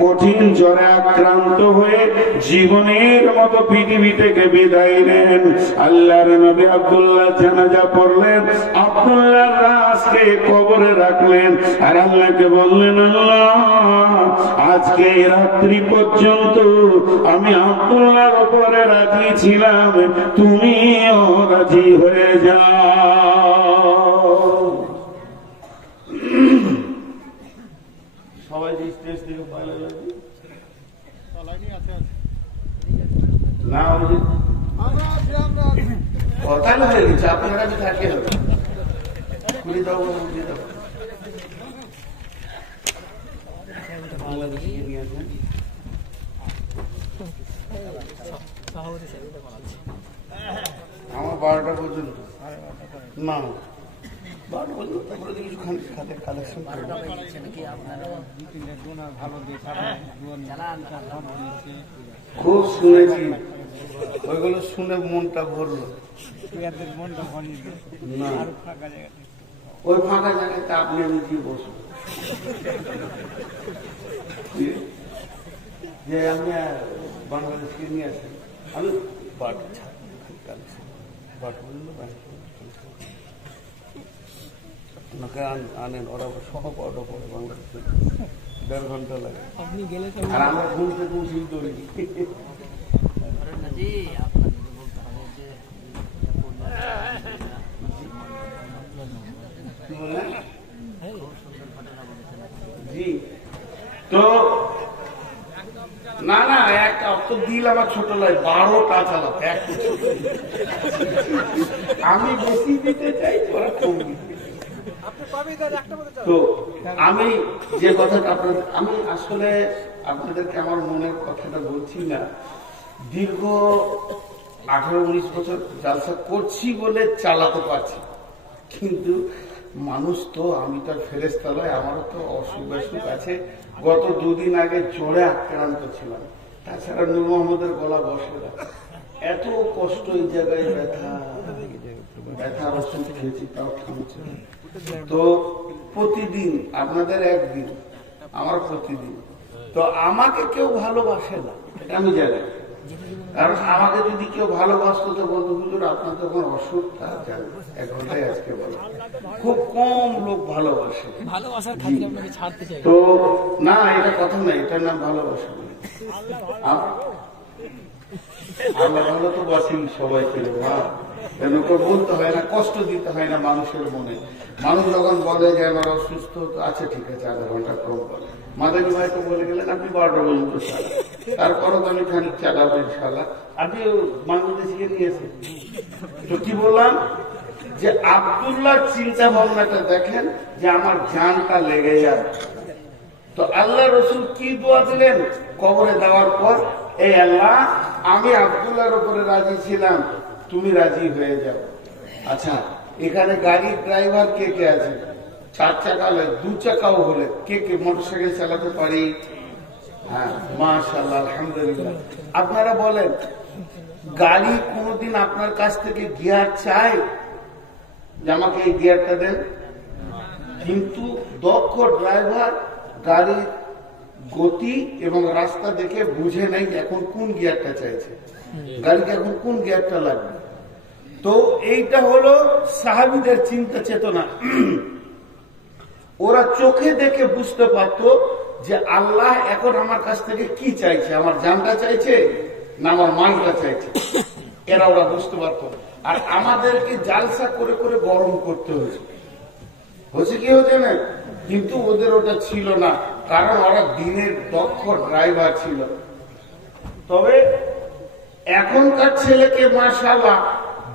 কঠিন জ্বরে আক্রান্ত হয়ে জীবনের মতো পৃথিবী থেকে বিদায় নেন। আল্লাহর নবী আব্দুল্লাহ জানাজা পড়লেন, আব্দুল্লাহর লাশকে কবরে রাখলেন, আর আল্লাহকে বললেন, আল্লাহ আজকে রাত্রি পর্যন্ত আমি আব্দুল্লাহর উপরে রাজি ছিলাম, তুমিও রাজি হয়ে যাও। সবাই যে স্টেজ থেকে পাইলে না কথা হয়ে গেছে, আপনার কাছে থাকে খুলে দাও, খুলে দাও। আমার 12টা পর্যন্ত না, 12টা পর্যন্ত তারপরে কিছু খাদের কালেকশন খুব শুনেছি, ওইগুলো শুনে মনটা ভরলো। না ওই ফাঁকা জায়গাতে আপনি আমি কি বসবো, যে আমি বাংলাদেশকে নিয়ে আসেন, আমি আনেন, ওরা সহ অর্ডার করে বাংলাদেশে 1.5 ঘন্টা লাগে, আর আমরা ঘুম থেকে উঠি দৌড়ি। জি তো না না, একটা অত দিল আমার ছোট লাগে, 12টা চালাতে এক আমি বেশি দিতে চাই, ওরা কম দিতে। তো আমি যে কথাটা আমি আসলে আপনাদেরকে আমার মনের কথাটা বলছি না, দীর্ঘ 18-19 বছর জালসা করছি বলে চালাতে পারছি, কিন্তু মানুষ তো, আমি তো ফেরেশতা নয়, আমারও তো অসুখ বিসুখ আছে। গত 2 দিন আগে জ্বরে আক্রান্ত ছিলাম, তাছাড়া নূর মোহাম্মদের গলা বসে না, এত কষ্ট, এই জায়গায় ব্যথার ওষুধ খেয়েছি তাও থামছে। তো প্রতিদিন আপনাদের একদিন, আমার প্রতিদিন। তো আমাকে কেউ ভালোবাসে না, এটা আমি জানি, কারণ আমাকে যদি কেউ ভালোবাসতো তো বলতো, হুজুর আপনার তখন অসুখ, তা জানি 1 ঘন্টায় আজকে বলো, খুব কম লোক ভালোবাসে। তো না, এটা কথা না, এটার নাম ভালোবাসা। আল্লাহ ভালো তো বাসি সবাইকে, বলতে হয় না, কষ্ট দিতে হয় না মানুষের মনে। মানুষ যখন বলে যে আমার অসুস্থ আছে, ঠিক আছে 1/2 ঘন্টা কম বলে। মাদানী ভাই তো বলে গেলেন আপনি 12টা পর্যন্ত চালান, তারপরও তো আমি খানিক চালাবো ইনশাল্লাহ। আপনি বাংলাদেশকে নিয়েছেন, তো কি বললাম যে আব্দুল্লাহ চিন্তা ভাবনাটা দেখেন যে আমার জানটা লেগে যাবে। তো আল্লাহ রসুল কি দোয়া দিলেন কবরে দেওয়ার পর, এই আল্লাহ আমি আব্দুল্লাহর উপরে রাজি ছিলাম, তুমি রাজি হয়ে যাও। আচ্ছা, এখানে গাড়ির ড্রাইভার কে কে আছে? 4 চাকা হলে, 2 চাকাও হলে কে কে মোটরসাইকেল চালাতে পারি? হ্যাঁ, মাশাআল্লাহ, আলহামদুলিল্লাহ। আপনারা বলেন, গাড়ি কোনদিন আপনার কাছ থেকে গিয়ার চায় যে আমাকে এই গিয়ারটা দেন? কিন্তু দক্ষ ড্রাইভার গাড়ির গতি এবং রাস্তা দেখে বুঝে নেই এখন কোন গিয়ারটা চাইছে, গাড়িকে এখন কোন গিয়ারটা লাগবে। তো এইটা হলো সাহাবীদের চিন্তা চেতনা। ওরা চোখে দেখে বুঝতে পারতো যে আল্লাহ এখন আমার কাছ থেকে কি চাইছে, আমার জানটা চাইছে না আমার মালটা চাইছে, ওরা বুঝতে পারতো। আর আমাদেরকে জালসা করে করে গরম করতে হয়েছে কি হচ্ছে না, কিন্তু ওদের ওটা ছিল না, কারণ ওরা দিনের দক্ষ ড্রাইভার ছিল। তবে এখনকার ছেলেকে মাশাআল্লাহ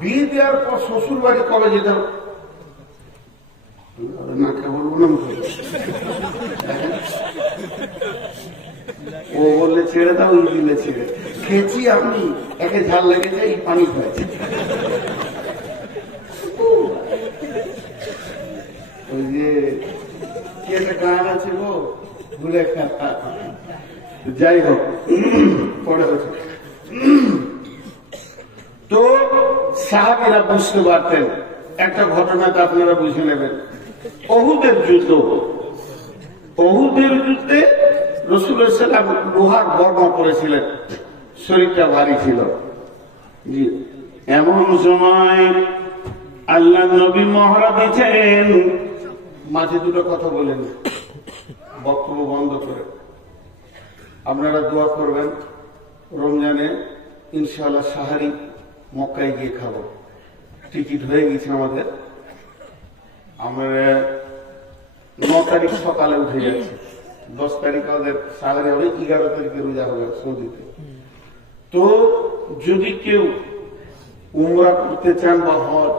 বিয়ে দেওয়ার পর শ্বশুর বাড়ি কবে যেতে না, কেবল ও বললে ছেড়ে দাও, ওই দিলে ছেড়ে খেয়েছি আমি, একে ঝাল লেগে যায়, পানি খাইছে। ওই যে কি একটা গান আছে গো, ভুলে যাই হোক পড়ে হচ্ছে। তো সাহাবীরা বুঝতে পারতেন। একটা ঘটনাটা আপনারা বুঝে নেবেন। উহুদের যুদ্ধ, উহুদের যুদ্ধে রাসূলুল্লাহ সাল্লাল্লাহু আলাইহি ওয়াসাল্লাম লোহার বর্ম পরেছিলেন, শরীরটা ভারী ছিল। জি, এমন সময় আল্লাহ নবী মহড়া দিয়েছেন, মাঝে দুটো কথা বলেন, বক্তব্য বন্ধ করে। আপনারা দোয়া করবেন, রমজানে ইনশাআল্লাহ সাহারি মক্কায় গিয়ে খাবো। টিকিট হয়ে গেছে আমাদের, আমরা 9 তারিখ সকালে উঠে যাচ্ছি, 10 তারিখ আমাদের সাহারি হবে, 11 তারিখে রোজা হবে সৌদিতে। তো যদি কেউ উমরা করতে চান বা হজ,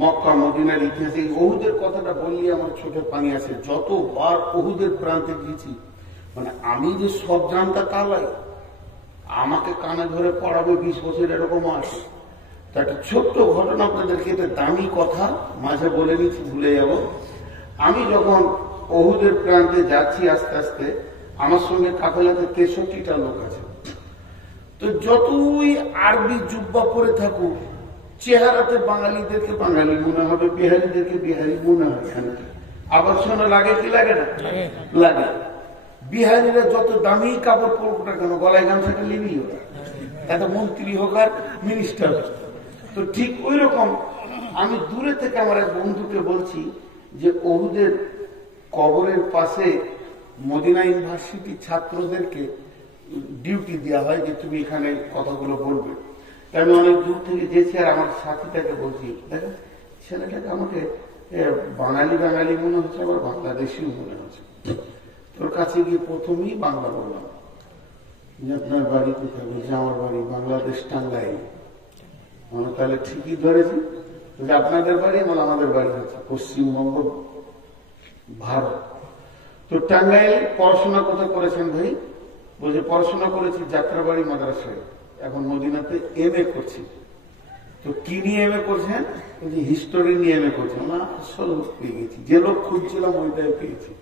মক্কা মদিনার ইতিহাসে উহুদের কথাটা বললে আমার চোখে পানি আসে। যতবার উহুদের প্রান্তে গেছি, মানে আমি যে সব জানতা তা লাই, আমাকে কানে ধরে পড়াবে 20 বছর এরকম আছে। তা একটা ছোট্ট ঘটনা আপনাদেরকে, এটা দামি কথা মাঝে বলে নিচ্ছি, ভুলে যাব। আমি যখন উহুদের প্রান্তে যাচ্ছি আস্তে আস্তে, আমার সঙ্গে কাফেলাতে 63টা লোক আছে। তো যতই আরবি জুব্বা পরে থাকুক, চেহারাতে বাঙালিদেরকে বাঙালি মনে হবে, বিহারিদেরকে বিহারি মনে হয়। আবার শোনা লাগে কি লাগে না? লাগে। বিহারিরা যত দামি কাপড় পরুক না কেন, গলায় গামছাটা লিবি ওরা, এত মন্ত্রী হোক আর মিনিস্টার হোক। তো ঠিক ওই রকম আমি দূরে থেকে আমার এক বন্ধুকে বলছি যে উহুদের কবরের পাশে মদিনা ইউনিভার্সিটি ছাত্রদেরকে ডিউটি দেওয়া হয় যে তুমি এখানে কথাগুলো বলবে। আমি অনেক দূর থেকে গেছি, আর আমার সাথীটাকে বলছি, দেখো ছেলেটাকে আমাকে বাঙালি বাঙালি মনে হচ্ছে, আবার বাংলাদেশিও মনে হচ্ছে। তোর কাছে গিয়ে প্রথমেই বাংলা বললাম যে আপনার বাড়ি কোথায়? বলছে আমার বাড়ি বাংলাদেশ, টাঙ্গাইল। মানে তাহলে ঠিকই ধরেছি, আপনাদের বাড়ি মানে আমাদের বাড়ি হচ্ছে পশ্চিমবঙ্গ, ভারত। তো টাঙ্গাইল পড়াশোনা কোথায় করেছেন ভাই? বলছে পড়াশোনা করেছি যাত্রাবাড়ি মাদ্রাসায়, এখন মদিনাতে MA করছি। তো কি নিয়ে MA করছেন? বলছি হিস্টোরি নিয়ে MA করছেন। না, আসল পেয়ে গেছি, যে লোক খুঁজছিলাম ওইটাই পেয়েছি।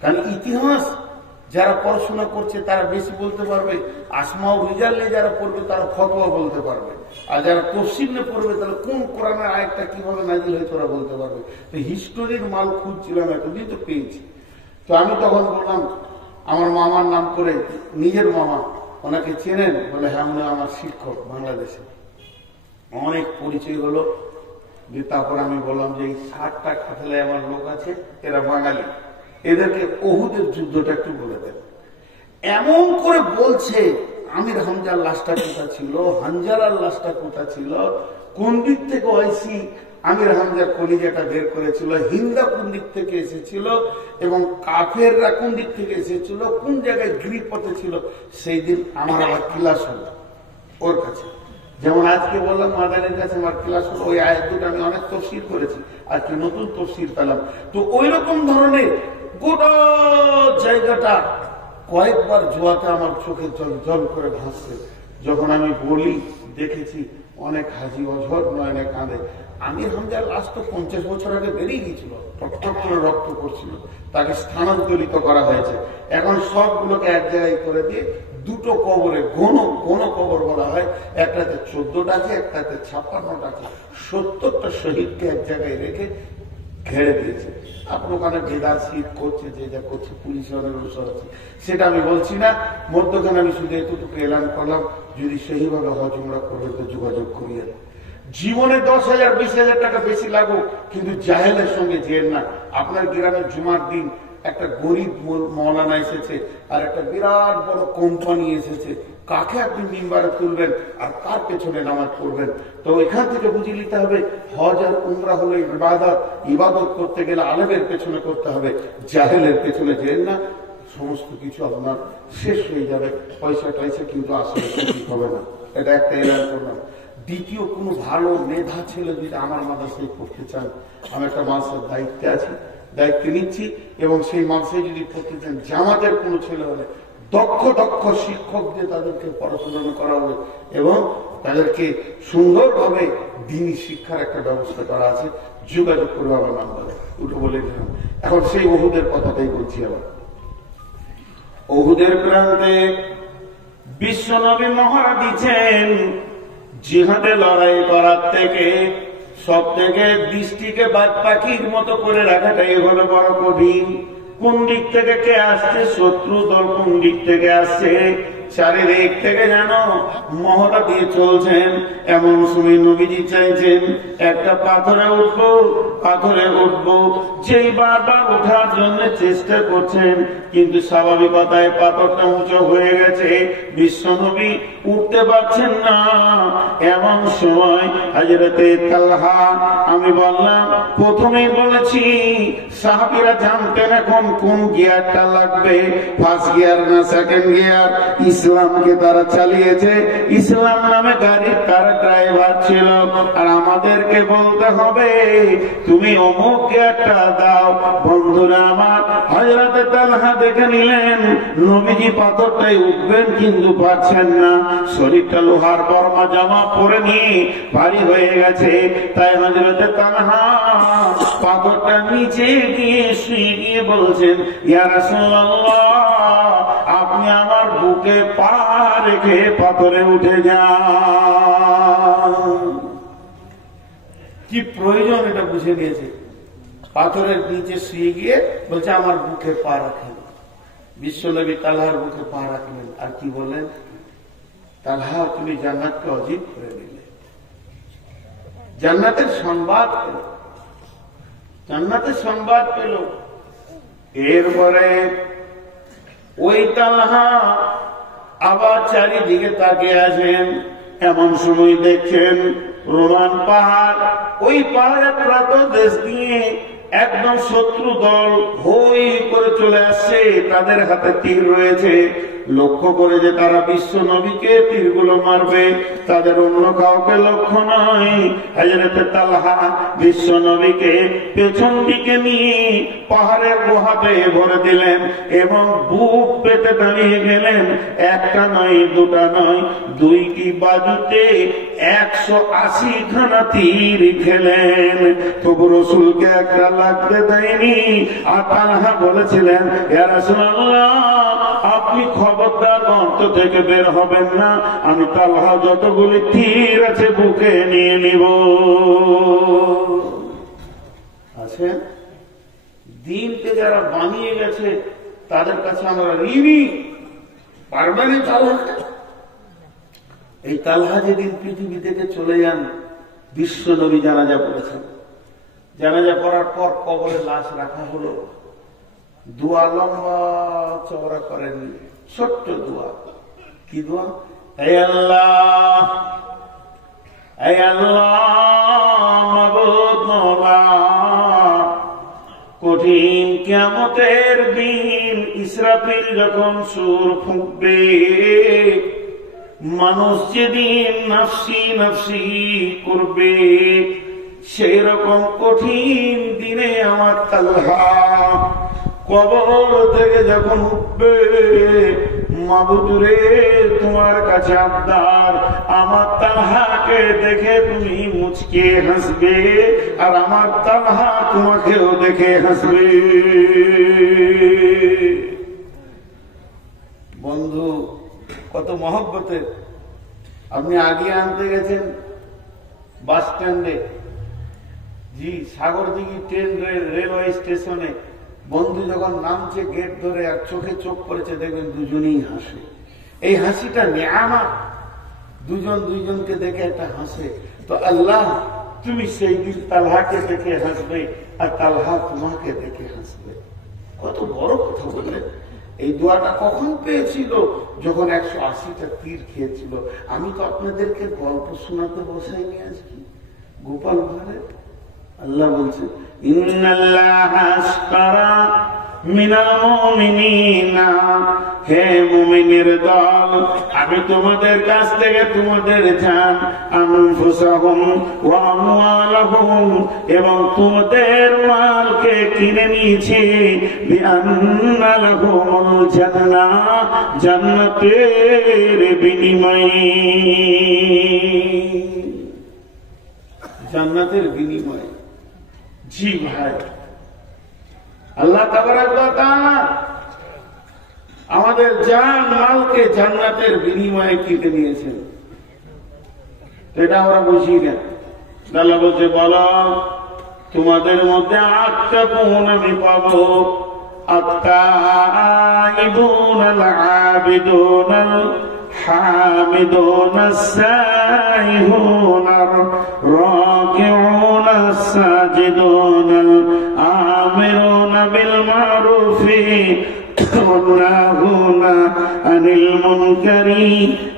কারণ ইতিহাস যারা পড়াশোনা করছে তারা বেশি বলতে পারবে, আসমাউ রিজালে যারা পড়বে তারা ফতোয়া বলতে পারবে, আর যারা তফসির নিয়ে পড়বে তাহলে কোন কোরআনের আয়াতটা কিভাবে নাজিল হয়েছে ওরা বলতে পারবে। তো হিস্টোরির মাল খুঁজছিলাম, এতদিন তো পেয়েছি। তো আমি তখন বললাম, আমার মামার নাম করে, নিজের মামা, ওনাকে চেনেন? বলে হ্যাঁ, উনি আমার শিক্ষক বাংলাদেশে। অনেক পরিচয় হলো। তারপর আমি বললাম যে এই 60টা কাফেলায় আমার লোক আছে, এরা বাঙালি, এদেরকে উহুদের যুদ্ধটা একটু বলে দেন। এমন করে বলছে, আমির হামজার লাশটা কোথা ছিল, হানজালার লাশটা কোথা ছিল, কোন দিক থেকে ওয়াইসি আমির হামজার কলিজাটা বের করেছিল, হিন্দা কোন দিক থেকে এসেছিল, এবং কাফেররা কোন দিক থেকে এসেছিল, কোন জায়গায় গিরিপথে ছিল। সেই দিন আমার আবার ক্লাস হলো ওর কাছে, যেমন আজকে বললাম মাদানের কাছে আমার ক্লাস হলো। ওই আয়াত দুটো আমি অনেক তফসির করেছি, আজকে নতুন তফসির পেলাম। তো ওই রকম ধরনের গোটা জায়গাটা কয়েকবার জোয়াতে আমার চোখে জল জল করে ভাসছে। যখন আমি বলি দেখেছি অনেক হাজি অঝর নয়নে কাঁদে। আমির হামজার লাশ তো 50 বছর আগে বেরিয়ে গিয়েছিল, টকটক করে রক্ত করছিল, তাকে স্থানান্তরিত করা হয়েছে। এখন সবগুলোকে এক জায়গায় করে দিয়ে দুটো কবরে, ঘন কবর বলা হয়, একটাতে 14টা আছে, একটাতে 56টা আছে। 70টা শহীদকে এক জায়গায় রেখে ঘেরে দিয়েছে। আপনার ওখানে বেদার শীত করছে, যে যা করছে, পুলিশ অনেক অনুসর আছে, সেটা আমি বলছি না। মধ্যখানে আমি শুধু এতটুকু এলান করলাম, যদি সেইভাবে হজ উমরা করবে তো যোগাযোগ করিয়ে। জীবনে 10,000 20,000 টাকা বেশি লাগুক, কিন্তু জাহেলের সঙ্গে যেন না। আপনার গ্রামের জুমার দিন একটা গরিব মৌলানা এসেছে আর একটা বিরাট বড় কোম্পানি এসেছে, কাকে আপনি মিম্বারে তুলবেন আর কার পেছনে নামাজ পড়বেন? তো এখান থেকে বুঝে নিতে হবে হজ আর উমরা হলো ইবাদত। ইবাদত করতে গেলে আলেমের পেছনে করতে হবে, জাহেলের পেছনে যেন না। সমস্ত কিছু আপনার শেষ হয়ে যাবে, পয়সা টয়সা কিন্তু আসলে ঠিক হবে না। এটা একটা এলান করলাম। দ্বিতীয়, কোনো ভালো মেধা ছেলে যদি আমার মাদ্রাসায় পড়তে চান, আমি একটা মাদ্রাসার দায়িত্বে আছি, দায়িত্ব নিচ্ছি, এবং সেই মাদ্রাসায় যদি পড়তে চান, জামাতের কোনো ছেলে হলে দক্ষ দক্ষ শিক্ষক দিয়ে তাদেরকে পড়াশোনা করা হবে এবং তাদেরকে সুন্দরভাবে দিনী শিক্ষার একটা ব্যবস্থা করা আছে। যোগাযোগ করবে আমার নাম্বারে, ওটা বলে দিলাম। এখন সেই ওহুদের কথাটাই বলছি। আবার ওহুদের প্রান্তে বিশ্বনবী মহড়া দিচ্ছেন, জিহাদে লড়াই করার থেকে সব থেকে দৃষ্টিকে বাদ পাখির মতো করে রাখাটাই হলো বড় কঠিন। কোন দিক থেকে কে আসছে, শত্রু দল কোন দিক থেকে আসছে, চারিদিক থেকে যেন মহড়া দিয়ে চলছেন। এমন সময় নবীজি চাইছেন একটা পাথরে উঠবো, পাথরে উঠবো। যেই বারবার ওঠার জন্য চেষ্টা করছেন, কিন্তু স্বাভাবিকতায় পাথরটা উঁচু হয়ে গেছে, বিশ্বনবী উঠতে পারছেন না। এমন সময় হযরতে তালহা, আমি বললাম প্রথমেই বলেছি সাহাবীরা জানতেন এখন কোন গিয়ারটা লাগবে, ফার্স্ট গিয়ার না সেকেন্ড গিয়ার। ইসলামকে তারা চালিয়েছে, ইসলাম নামে গাড়ির তারা ড্রাইভার ছিল, আর আমাদেরকে বলতে হবে তুমি অমুক গিয়ারটা দাও। বন্ধুরা আমার, হযরতে তালহা দেখে নিলেন নবীজি পাথরটাই উঠবেন কিন্তু পারছেন না। শরীরটা লোহার বর্মা জামা পরে নিয়ে ভারী হয়ে গেছে, তাই হযরতে তালহা পাথরটা নিচে গিয়ে শুয়ে গিয়ে বলছেন, ইয়া রাসূলুল্লাহ, আপনি আমার বুকে পা রেখে পাথরে উঠে যান। কি প্রয়োজন এটা বুঝে নিয়েছে। পাথরের নিচে শুয়ে গিয়ে বলছে আমার বুকে পা রাখেন। বিশ্বনবী তালহার বুকে পা রাখলেন, আর কি বললেন, তালহা তুমি জান্নাতকে অজীব করে দিলে। জান্নাতের সংবাদ পেল, জান্নাতের সংবাদ পেল। এরপরে ওই তালহা আবার চারিদিকে তাকিয়ে আছেন। এমন সময় দেখছেন রোমান পাহাড়, ওই পাহাড়ের প্রান্তদেশ দিয়ে একদম শত্রু দল হই করে চলে আসছে, তাদের হাতে তীর রয়েছে। লক্ষ্য করে যে তারা বিশ্ব নবীকে তীরগুলো মারবে, তাদের অন্য কাউকে লক্ষ্য নয়। হযরত তালহা বিশ্ব নবীকে পেছন দিকে নিয়ে পাহাড়ের গুহাতে ভরে দিলেন এবং বুক পেতে দাঁড়িয়ে গেলেন। একটা নয়, দুটা নয়, দুইটি বাজুতে 180 খানা তীর খেলেন, তবু রসুলকে একটা লাগতে দেয়নি। আর তালহা বলেছিলেন, ইয়া রাসূলুল্লাহ, আপনি খবরদার গর্ত থেকে বের হবেন না, আমি তালহা যতগুলি তীর আছে বুকে নিয়ে নিব। আছে দিনকে যারা বানিয়ে গেছে তাদের কাছে আমরা ঋণী, পারবেন তালহা। এই তালহা যেদিন পৃথিবী থেকে চলে যান, বিশ্ব নবী জানাজা পড়েছেন। জানাজা পড়ার পর কবরে লাশ রাখা হলো। দোয়া লম্বা চওড়া করেন, ছোট্ট দোয়া। কি দোয়া? হে আল্লাহ, হে আল্লাহ, মাবুদ মওলা, কঠিন কিয়ামতের দিন ইসরাফিল যখন সুর ফুঁকবে, মানুষ যেদিন নাফসি নাফসি করবে, সেই রকম কঠিন দিনে আমার তালহা কবর থেকে যখন উঠবে, মাবুদ রে তোমার কাছে আবদার, আমার তালহাকে দেখে তুমি মুচকে হাসবে, আর আমার তালহা তোমাকেও দেখে হাসবে। বন্ধু কত মহব্বতের। আপনি আগে আনতে গেছেন বাস স্ট্যান্ডে, জি সাগরদিঘি ট্রেন রেলওয়ে স্টেশনে, বন্ধু যখন নামছে গেট ধরে আর চোখে চোখ পড়েছে, দেখবেন দুজনেই হাসে। এই হাসিটা নেয়ামত। দুজন দুইজনকে দেখে একটা হাসে। তো আল্লাহ তুমি সেই দিন তালহাকে দেখে হাসবে আর তালহা তোমাকে দেখে হাসবে। কত বড় কথা বললেন। এই দোয়াটা কখন পেয়েছিল? যখন 180টা তীর খেয়েছিল। আমি তো আপনাদেরকে গল্প শোনাতে বসাইনি আজকে গোপাল ভাঁড়ে। আল্লাহ বলছে ইন্নাল্লাহা আশতারা মিনাল মুমিনিনা, হে মুমিনের দল, আমি তোমাদের কাছ থেকে তোমাদের জান, আনফুসাহুম ওয়া আমওয়ালাহুম, এবং তোমাদের মালকে কিনে নিয়েছি, বিআন্না লাহুমুল জান্নাহ, জান্নাতের বিনিময়ে, জান্নাতের বিনিময়ে। জি ভাই, আল্লাহ তাবারাক ওয়া তাআলা আমাদের জান মালকে জান্নাতের বিনিময়ে কিনে নিয়েছেন। এটা আমরা বুঝি না। আল্লাহ বলছে বলো তোমাদের মধ্যে 8টা গুণ আমি পাবো, আত-তাইবুন আল-আবিদুন الحامدون السائحون الراكعون الساجدون الآمرون بالمعروف والناهون عن المنكر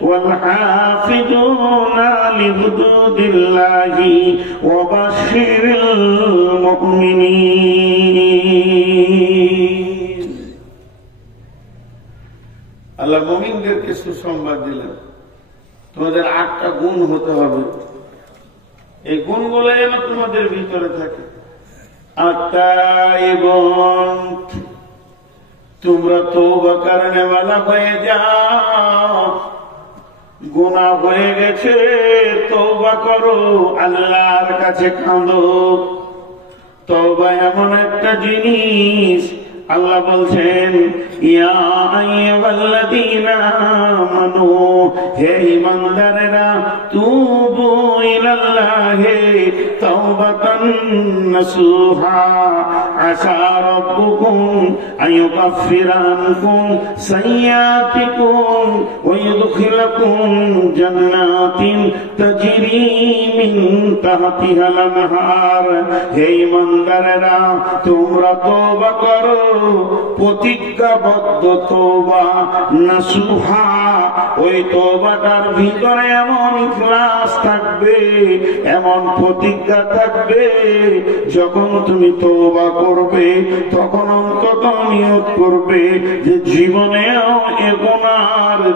والحافظون لحدود الله وبشر المؤمنين। আল্লাহ মুমিনদেরকে সুসংবাদ দিলেন, তোমাদের 8টা গুণ হতে হবে। এই গুণগুলো যেন তোমাদের ভিতরে থাকে। আত-তাইবুন, তোমরা তওবা করনেওয়ালা হয়ে যাও। গুনাহ হয়ে গেছে, তওবা করো, আল্লাহর কাছে কাঁদো। তওবা এমন একটা জিনিস, আল্লাহ বলছেন ইয়া আইয়ুহাল্লাযীনা আমানু, হে ঈমানদারেরা, তুবু ইলাল্লাহি তাওবাতান নাসুহা, আসা রাব্বুকুম আইয়ুকাফিরা আনকুম সাইয়্যাতিকুম ওয়া ইউদখিলাকুম জান্নাতিন তাজরি মিন তাহতিহাল আনহার। হে ঈমানদারেরা, তোমরা তওবা করো, প্রতিজ্ঞাবদ্ধ তওবা, নাসুহা, ওই তওবাটার ভিতরে এমন ইখলাস থাকবে, এমন প্রতিজ্ঞা থাকবে, যখন তুমি তওবা করবে তখন অন্তত নিয়ত করবে যে জীবনেও এ গুনাহ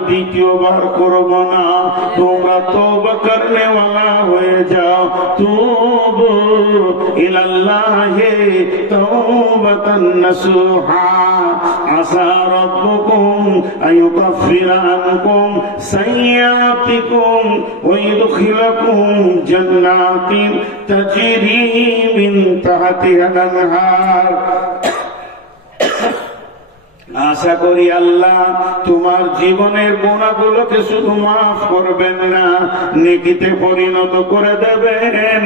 দ্বিতীয়বার করব না। তোমরা তওবা করনেওয়ালা হয়ে যাও। তুবু ইলাল্লাহি তাওবাতান নাসুহা, আসা রাব্বুকুম আইয়ুকাফিরা আনকুম সাইয়্যাতিকুম ওয়া ইউদখিলাকুম জান্নাতিন তাজরি মিন তাহতিহাল আনহার। আশা করি আল্লাহ তোমার জীবনের গুনাহগুলোকে শুধু মাফ করবেন না, নেকিতে পরিণত করে দেবেন,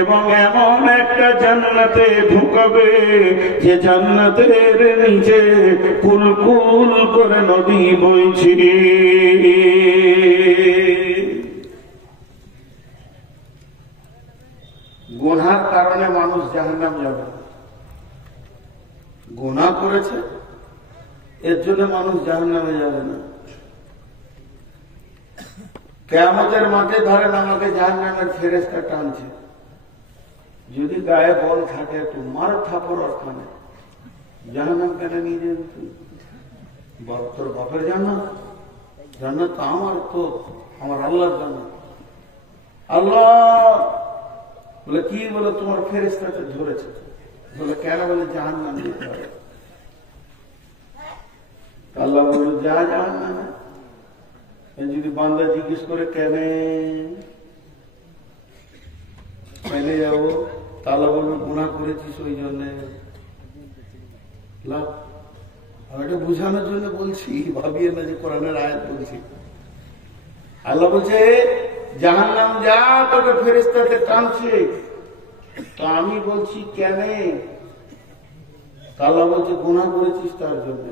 এবং এমন একটা জান্নাতে ঢুকাবে যে জান্নাতের নিচে কুলকুল করে নদী বইছে। গুনার কারণে মানুষ জাহান্নাম যাবে। গুনাহ করেছে এর জন্য মানুষ জাহান্নামে যাবে না। কিয়ামতের মাঠে ধরেন আমাকে জাহান্নামের ফেরেশতা টানছে, যদি গায়ে বল থাকে তো মার থাপড় ওখানে, জাহান্নাম কেন নিয়ে যাবে তুই? তোর বাপের জান্নাত? জান্নাত তো আমার, তো আমার আল্লাহর জান্নাত। আল্লাহ বলে কি? বলে তোমার ফেরেশতাতে ধরেছে। বলে কেন? বলে জাহান্নাম যেতে হবে। আল্লাহ বলল যা জাহান্নামে। যদি বান্দা জিজ্ঞেস করে কেন যাবো, তাহলে বলবে গুনাহ করেছিস ওই জন্যে। আমি এটা বুঝানোর জন্য বলছি, ভাবিয়ে না যে কোরআনের আয়াত বলছি। আল্লাহ বলছে জাহান্নাম যা, তোকে ফেরেশতাতে টানছে। তো আমি বলছি কেন? আল্লাহ বলছে গুনাহ করেছিস তার জন্য।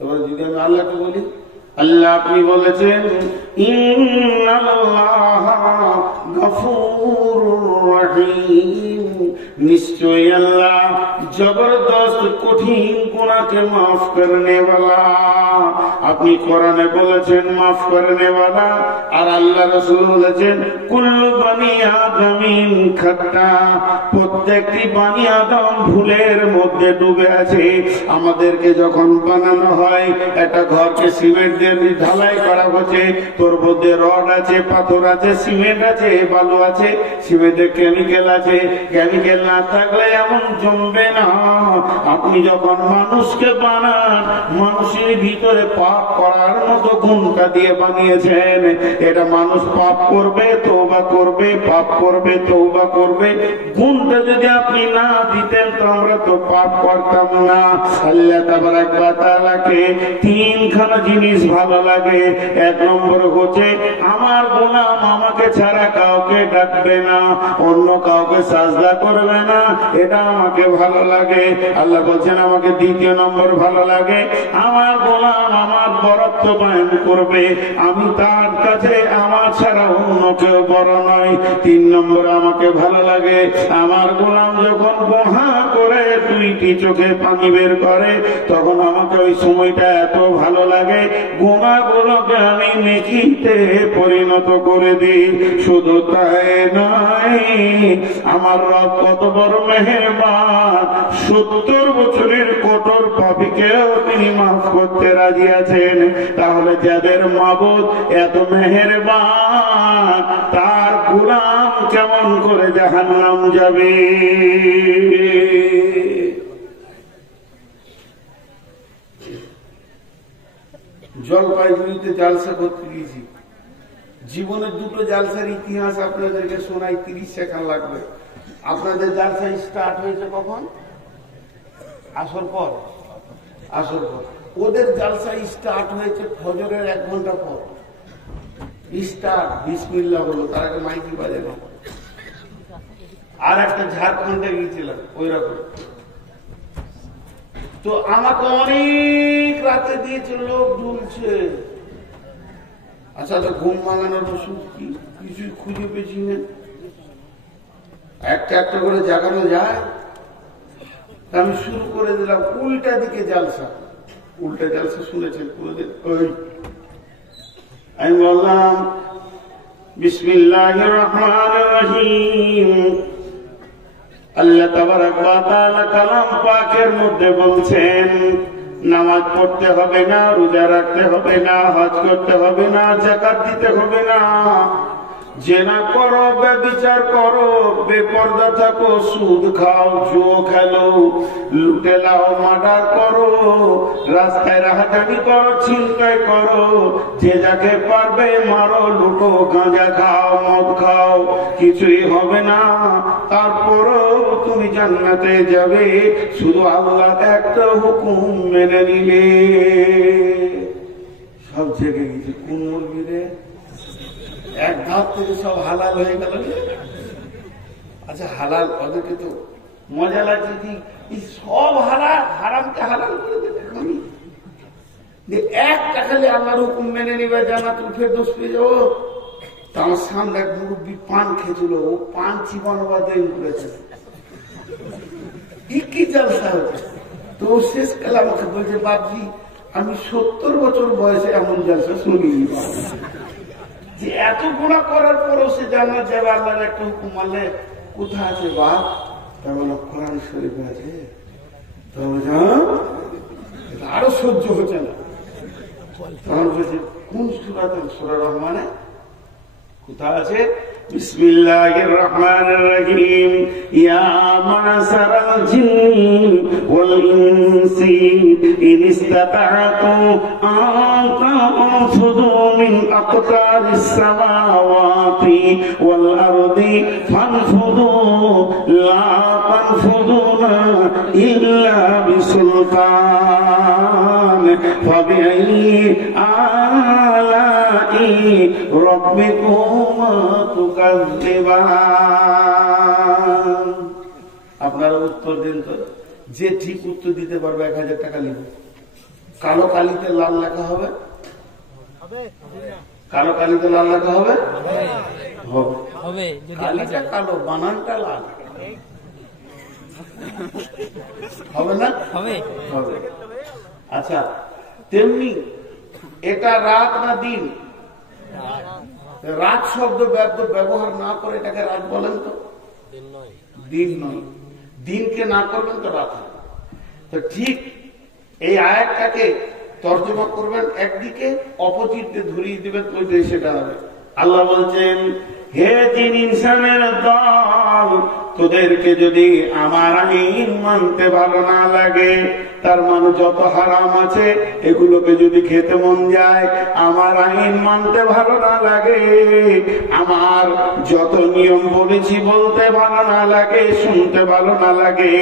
এবার যদি আমি আল্লাহকে বলি আল্লাহ আপনি বলেছেন ইন্নাল্লাহা গফুরুর রহিম, নিশ্চয়ই আল্লাহ জবরদস্ত কঠিন গুনাহকে মাফ করনে ওয়ালা। আপনি কোরআনে বলেছেন মাফ করনে ওয়ালা, আর আল্লাহ রাসূল বলেছেন কুল্লু বানি আদমিন খাতা, প্রত্যেকটি বানি আদম ভুলের মধ্যে ডুবে আছে। আমাদেরকে যখন বানানো হয়, একটা ঘরকে সিমেন্ট দিয়ে ঢালাই করা হচ্ছে, তোর মধ্যে রড আছে, পাথর আছে, সিমেন্ট আছে, বালু আছে, সিমেন্টে কেমিক্যাল আছে, কেমিক্যাল না থাকলে এমন জমবে না। আপনি যখন মানুষকে বানান, মানুষের ভিতরে পাপ করার মতো গুণটা দিয়ে বানিয়েছেন। এটা মানুষ পাপ করবে, তওবা করবে, পাপ করবে, তওবা করবে। গুণটা যদি আপনি না দিতেন তো আমরা তো পাপ করতাম না। আল্লাহ তাবারাক ওয়া তাআলাকে তিনখানা জিনিস ভালো লাগে। এক নম্বর হচ্ছে আমার গোলাম আমাকে ছাড়া কাউকে ডাকবে না, অন্য কাউকে সাজদা করবে না, এটা আমাকে ভালো লাগে। আল্লাহ বলছেন আমাকে দ্বিতীয় নম্বর ভালো লাগে আমার গোলাম আমার বরত্ব বয়ান করবে, আমি তার কাছে আমার ছাড়া অন্য কেউ বড় নয়। তিন নম্বর আমাকে ভালো লাগে আমার গোলাম যখন গুনাহ করে দুইটি চোখে পানি বের করে, তখন আমাকে ওই সময়টা এত ভালো লাগে গুনাহগুলোকে আমি নেকিতে পরিণত করে দিই। শুধু তাই নয়, আমার রব কত বড় মেহেরবান, 70 বছরের কঠোর পাপীকেও তিনি মাফ করতে রাজি আছেন। তাহলে যাদের মাবুদ এত মেহেরবান, তার গোলাম কেমন করে জাহান্নাম যাবে? জলপাইগুড়িতে জালসা করতে গিয়েছি। জীবনের দুটো জালসার ইতিহাস আপনাদেরকে শোনাই, 30 সেকেন্ড লাগবে। আপনাদের জালসা স্টার্ট হয়েছে কখন? আসর পর। আসর পর। ওদের জালসা স্টার্ট হয়েছে ফজরের 1 ঘন্টা পর। স্টার্ট বিসমিল্লাহ হলো, তার আগে মাইকি বাজে না। আর একটা ঝাড়খণ্ডে গিয়েছিলাম ওই রকম। তো আমাকে অনেক রাতে দিয়েছে, লোক ঢুলছে। আচ্ছা আচ্ছা, ঘুম ভাঙানোর ওষুধ কি কিছুই খুঁজে পেয়েছি না। একটা একটা করে জাগানো যায়। আমি শুরু করে দিলাম উল্টা দিকে জালসা। উল্টা জালসা শুনেছেন? আমি বললাম বিসমিল্লাহির রহমানির রহিম। আল্লাহ তাবারাক ওয়া তাআলা কালাম পাকের মধ্যে বলছেন নামাজ পড়তে হবে না, রোজা রাখতে হবে না, হজ করতে হবে না, যাকাত দিতে হবে না। জেনা করো, ব্যভিচার করো, বেপরদা থাকো, সুদ খাও, জুয়া খেলো, লুটে লাও, মার্ডার করো, রাস্তায় রাহাজানি করো, ছিনতাই করো, যে যাকে পারবে মারো, লুটো, গাঁজা খাও, মদ খাও, কিছুই হবে না। তারপরও তুমি জান্নাতে যাবে, শুধু আল্লাহর একটা হুকুম মেনে নিলে। সব জেগে গেছে। কোন মুরগি রে? এক ধাপ থেকে সব হালাল হয়ে গেল। আচ্ছা হালাল, ওদেরকে তো মজা লাগছে কি সব হালাল, হারামকে হালাল করে দেবে। আমি একটা খালি আল্লাহর হুকুম মেনে নিবে, জান্নাতুল ফেরদৌস পেয়ে যাবো। তো আমার সামনে এক মুরব্বী পান খেয়েছিল, ও পান চিবানোবাদে করেছে। কি জালসা হচ্ছে? তো শেষ কালে আমাকে বলছে বাপজি আমি 70 বছর বয়সে এমন জালসা শুনিনি। যে এত গুণা করার পরও সে জান্নাত যাবে আল্লাহর একটা হুকুম মানলে। কোথায় আছে বাপ? তা বলো কোরআন শরীফে আছে। আরো সহ্য হচ্ছে না। তখন বলছে কোন সূরাতে? সূরা রহমানে। কোথায় আছে? বিসমিল্লাহির রহমানির রহিম। ইয়া মা'শারাল জিন্নি ওয়াল ইনসি ইন ইসতাতা'তু আন তানফুযু মিন আকতারিস সামাওয়াতি ওয়াল আরদি ফানফুযু লা তানফুযুনা ইল্লা বিসুলতান ফাবিআইয়ি আলা'i রাব্বিকুমা তুকাযযিবান। আপনারা উত্তর দিন তো। যে ঠিক উত্তর দিতে পারবে 1000 টাকা নিব। কালো কালিতে লাল লেখা হবে, কালো কালি তো লাল লাগা হবে, হবে কালিটা কালো, বানানটা লাল হবে না? হবে। আচ্ছা, তেমনি এটা রাত না দিন? রাত শব্দ ব্যবহার না করে এটাকে রাত বলেন তো? দিন নয়। দিনকে না করবেন তো রাত হবে। তো ঠিক এই আয়াতটাকে তর্জমা করবেন একদিকে, অপোজিট ধরিয়ে দিবেন ওইটাই সেটা হবে। আল্লাহ বলছেন, হে জিন ইনসানের দল, তোদেরকে যদি আমার আইন মানতে ভালো না লাগে, তার মানে যত হারাম আছে এগুলোকে যদি খেতে মন যায়, আমার আইন মানতে ভালো না লাগে, আমার যত নিয়ম বলেছি বলতে ভালো না লাগে, শুনতে ভালো না লাগে,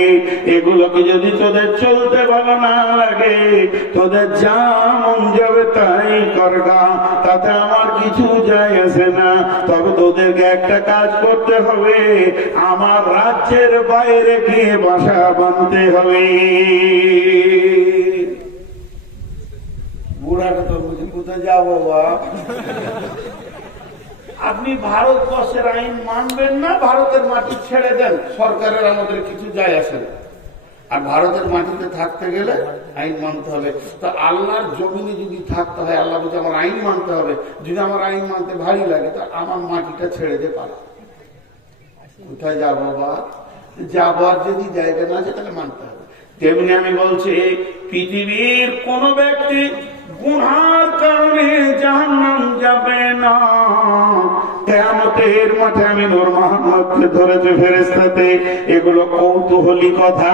এগুলোকে যদি তোদের চলতে ভালো না লাগে, তোদের যা মন যাবে তাই করগা, তাতে আমার কিছু যায় আসে না। তবে তোদেরকে একটা কাজ করতে হবে, আমার রাজ্যের বাইরে গিয়ে বাসা বাঁধতে হবে। বুড়াটা তো বুঝি কোথায় যাবো বা? আপনি ভারতবর্ষের আইন মানবেন না, ভারতের মাটি ছেড়ে দেন, সরকারের আমাদের কিছু যায় আসে না। আর ভারতের মাটিতে থাকতে গেলে আইন মানতে হবে। তো আল্লাহর জমিনে যদি থাকতে হয়, আল্লাহ বলছে আমার আইন মানতে হবে। যদি আমার আইন মানতে ভারী লাগে, তো আমার মাটিটা ছেড়ে দিয়ে পারে। কোথায় যাবো বা? যাবার যদি জায়গা না আছে তাহলে মানতে হবে। তেমনি আমি বলছি, পৃথিবীর কোন ব্যক্তি গুনার কারণে জাহান্নাম যাবে না। কিয়ামতের মাঠে আমি নূর মুহাম্মদকে ধরেছে ফেরেশতাতে। এগুলো কৌতূহলী কথা,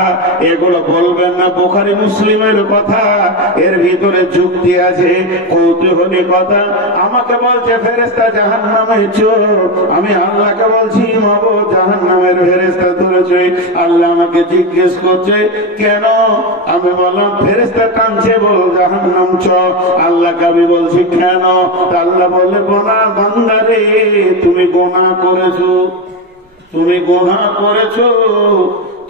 এগুলো বলবেন না বুখারী মুসলিমের কথা, এর ভিতরে যুক্তি আছে, কৌতূহলী কথা। আমাকে বলছে ফেরেশতা জাহান্নামে চোর, আমি আল্লাহকে বলছি মাবুদ জাহান্নামের ফেরেশতা ধরেছে। আল্লাহ আমাকে জিজ্ঞেস করছে কেন? আমি বললাম ফেরেশতা টানছে, বল জাহান্নাম চ। আল্লাহকে আমি বলছি কেন? আল্লাহ বলে গোনাহ বান্দা রে, তুমি গোনাহ করেছো, তুমি গোনাহ করেছো।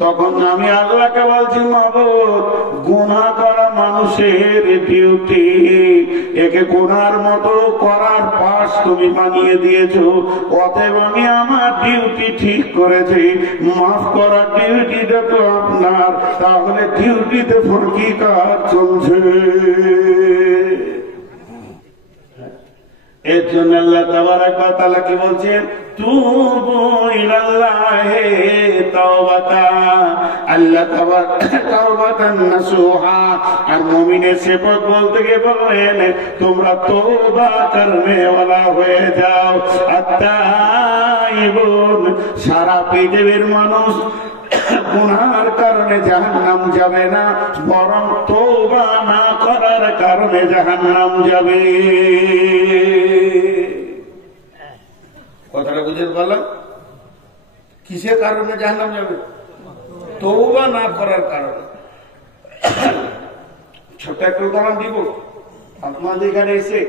তখন আমি আল্লাহকে বলছি মাবুদ গুনাহ করা মানুষের ডিউটি, একে গুনার মতো করার পাশ তুমি বানিয়ে দিয়েছো, অতএব আমি আমার ডিউটি ঠিক করেছি, মাফ করার ডিউটিটা তো আপনার। তাহলে ডিউটিতে ফাঁকি কাজ চলছে। এর জন্য আল্লাহ তাবারাক ওয়া তাআলা কি বলছেন? তুবু ইলাল্লাহি তাওবাতা, আল্লাহ তাওবাতান নাসুহা। আর মুমিনের সিফাত বলতে গিয়ে বলেন তোমরা তওবা করনে ওয়ালা হয়ে যাও। আত-তাইবুন, সারা পৃথিবীর মানুষ গুনার কারণে জাহান্নাম যাবে না, বরং তওবা না করার কারণে জাহান্নাম যাবে। কথাটা বুঝে বললাম? কিসের কারণে জাহান্নাম যাবে? তওবা না করার কারণে। ছোট্ট একটা উদাহরণ দিব। আপনাদের এখানে এসে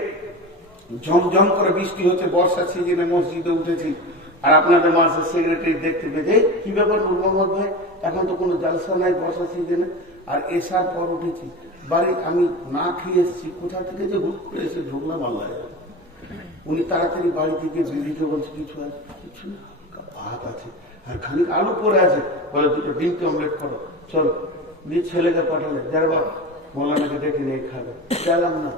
ঝমঝম করে বৃষ্টি হচ্ছে, বর্ষার সিজনে মসজিদে উঠেছি, আর আপনাদের মাসের সেক্রেটারি দেখতে পেয়ে কি ব্যাপার নূর মোহাম্মদ ভাই, এখন তো কোনো জালসা নাই বর্ষা সিজনে, আর এসার পর উঠেছি বাড়ি, আমি না খেয়ে এসেছি, কোথা থেকে যে হুট করে এসে ঢুকলাম আল্লাহ। উনি তাড়াতাড়ি বাড়ি থেকে বিবিকে বলছে কিছু আছে, কিছু না, ভাত আছে আর খানিক আলু পরে আছে, বলে দুটো ডিমকে অমলেট করো, চলো। নিজ ছেলেকে পাঠালে, যারা বাবা মৌলানাকে ডেকে নিয়ে খাবে, গেলাম না।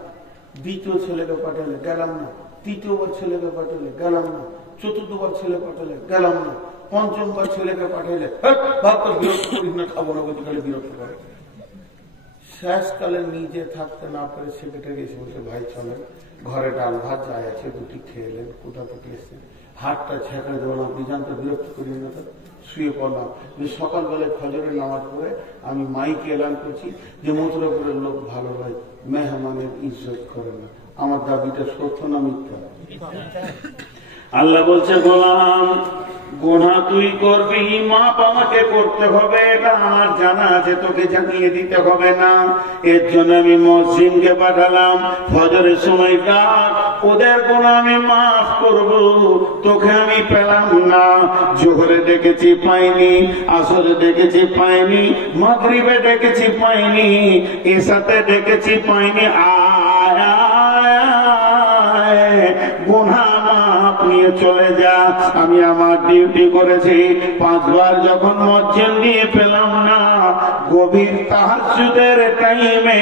দ্বিতীয় ছেলেকে পাঠালে, গেলাম না। তৃতীয়বার ছেলেকে পাঠালে, গেলাম না। চতুর্থবার ছেলে পাঠালে, গেলাম না। পঞ্চমবার ছেলেকে পাঠাইলে, ভাত তো বিরক্ত করিস না, খাবো না, গতকালে বিরক্ত করে। শেষকালে নিজে থাকতে না পারে সেক্রেটারি এসে বলছে ভাই চলেন, ঘরে ডাল ভাত যা আছে দুটি খেয়ে এলেন, কোথা থেকে এসেছেন, হাতটা ছেঁকড়ে দেবো, আপনি জানতে বিরক্ত করি না। তো শুয়ে পড়লাম। সকালবেলায় ফজরের নামাজ পড়ে আমি মাইকে এলান করছি যে মথুরাপুরের লোক ভালো হয়, মেহমানের ইজ্জত করে না। আমার দাবিটা সত্য না মিথ্যা? আল্লাহ বলছে গোলাম গুনাহ তুই করবি, মাপ আমাকে করতে হবে, এটা আমার জানা আছে, তোকে জানিয়ে দিতে হবে না। এর জন্য আমি মুহসিনকে পাঠালাম, ফজরের সময় ডাক, ওদের গুনাহ আমি মাফ করব, তোকে আমি পেলাম না। জোহরে ডেকেছি পাইনি, আসরে ডেকেছি পাইনি, মাগরিবে ডেকেছি পাইনি, এশাতে ডেকেছি পাইনি, আয় নিয়ে চলে যা। আমি আমার ডিউটি করেছি, 5 বার যখন মসজিদ নিয়ে পেলাম না, গভীর তাহাজ্জুদের টাইমে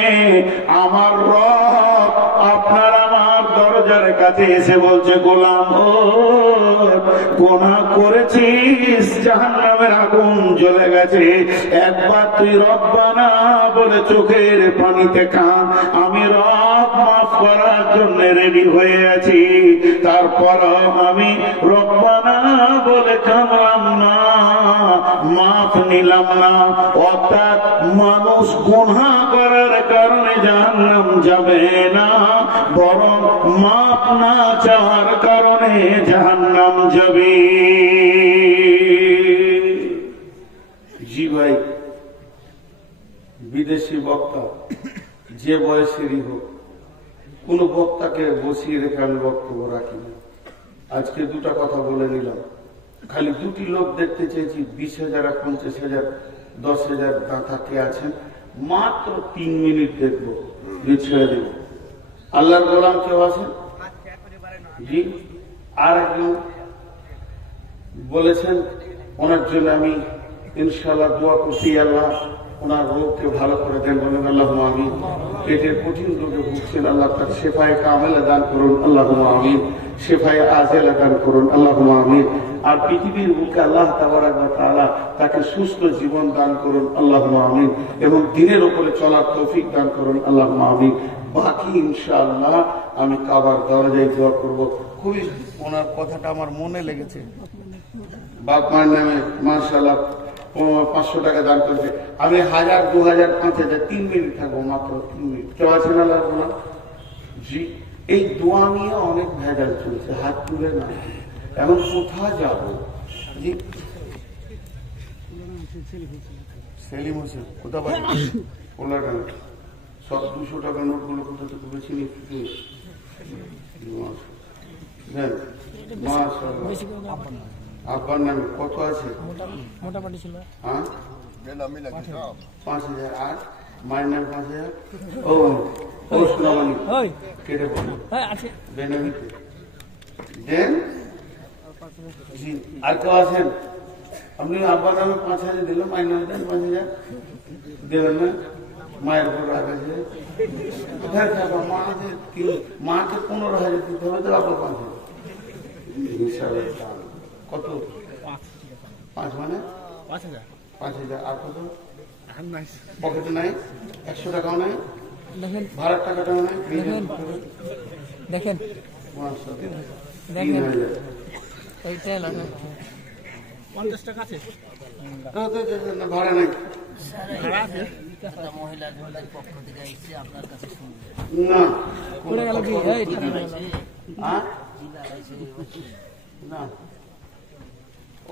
আমার রব আপনার আমার দরজার কাছে এসে বলছে, গোলাম ও গুনাহ করেছিস, জাহান্নামের আগুন জ্বলে গেছে, একবার তুই রব্বানা বলে চোখের পানিতে কাঁদ, আমি রব মাফ করার জন্য রেডি হয়ে আছি। তারপর আমি রব্বানা বলে কাঁদলাম না, মাফ নিলাম না। অর্থাৎ মানুষ গুনাহ করার কারণে জাহান্নাম যাবে না, বরং মাফ না চাওয়ার কারণে জাহান্নাম যাবে। জি ভাই, বিদেশি বক্তা যে বয়সেরই হোক, কোন বক্তাকে বসিয়ে রেখে আমি বক্তব্য রাখি না। আজকে 2টা কথা বলে নিলাম, খালি 2টি লোক দেখতে চেয়েছি, 20,000 আর 50,000 10,000 দাতা কে আছেন, মাত্র 3 মিনিট দেখবো, ছেড়ে দেব। আল্লাহর গোলাম কেউ আছেন? জি। আর একজন বলেছেন, ওনার জন্য আমি ইনশাআল্লাহ দোয়া করছি, আল্লাহ ওনার রোগকে ভালো করে দেন, বলেন আল্লাহুম্মা আমিন। পেটের কঠিন রোগে ভুগছেন, আল্লাহ তার শেফায়ে কামেলা দান করুন, আল্লাহুম্মা আমিন। শেফায়ে আজেলা দান করুন, আল্লাহুম্মা আমিন। আর পৃথিবীর বুকে আল্লাহ তাবারাক ওয়া তাআলা তাকে সুস্থ জীবন দান করুন, আল্লাহুম্মা আমিন। এবং দিনের উপরে চলার তৌফিক দান করুন, আল্লাহুম্মা আমিন। বাকি ইনশাআল্লাহ আমি কাবার দরজায় দোয়া করব। খুবই ওনার কথাটা আমার মনে লেগেছে। বাপ মায়ের নামে মাশাআল্লাহ 500 টাকা দান করছে। আমি 1000, 2000, 5000, 3 মিনিট থাকবো, মাত্র 3 মিনিট। কেউ আছেন আল্লাহ বলা? জি। এই দোয়া নিয়ে অনেক ভেজাল চলছে, হাত তুলে না। এখন কোথায় যাব? জি, সেলিম হোসেন কোথা বাড়ি? কোলাডাঙ্গা। সব 200 টাকার নোটগুলো কোথা থেকে বেশি নিচ্ছি? আপনার নামে কত আছে? মোটামুটি ছিল। হ্যাঁ, 5,000। আর মায়ের নাম 5,000। ও সোনামানি কেটে বলো বেনামিতে দেন। জি। আর কেউ আছেন? আপনি আব্বার নামে 5,000 দিলেন, মায়ের নামে দেন 5,000 দেবেন না? মায়ের উপর রাখা আছে, কোথায় থাকবো? মাকে 15,000 দিতে হবে, তো আবার 5,000 কত? 5 মানে 5,000। আর কত? পকেটে নাই, 100 টাকাও নাই, ভাড়ার টাকাটাও নাই। দেখেন 50 টাকা আছে, ভাড়া নাই। না,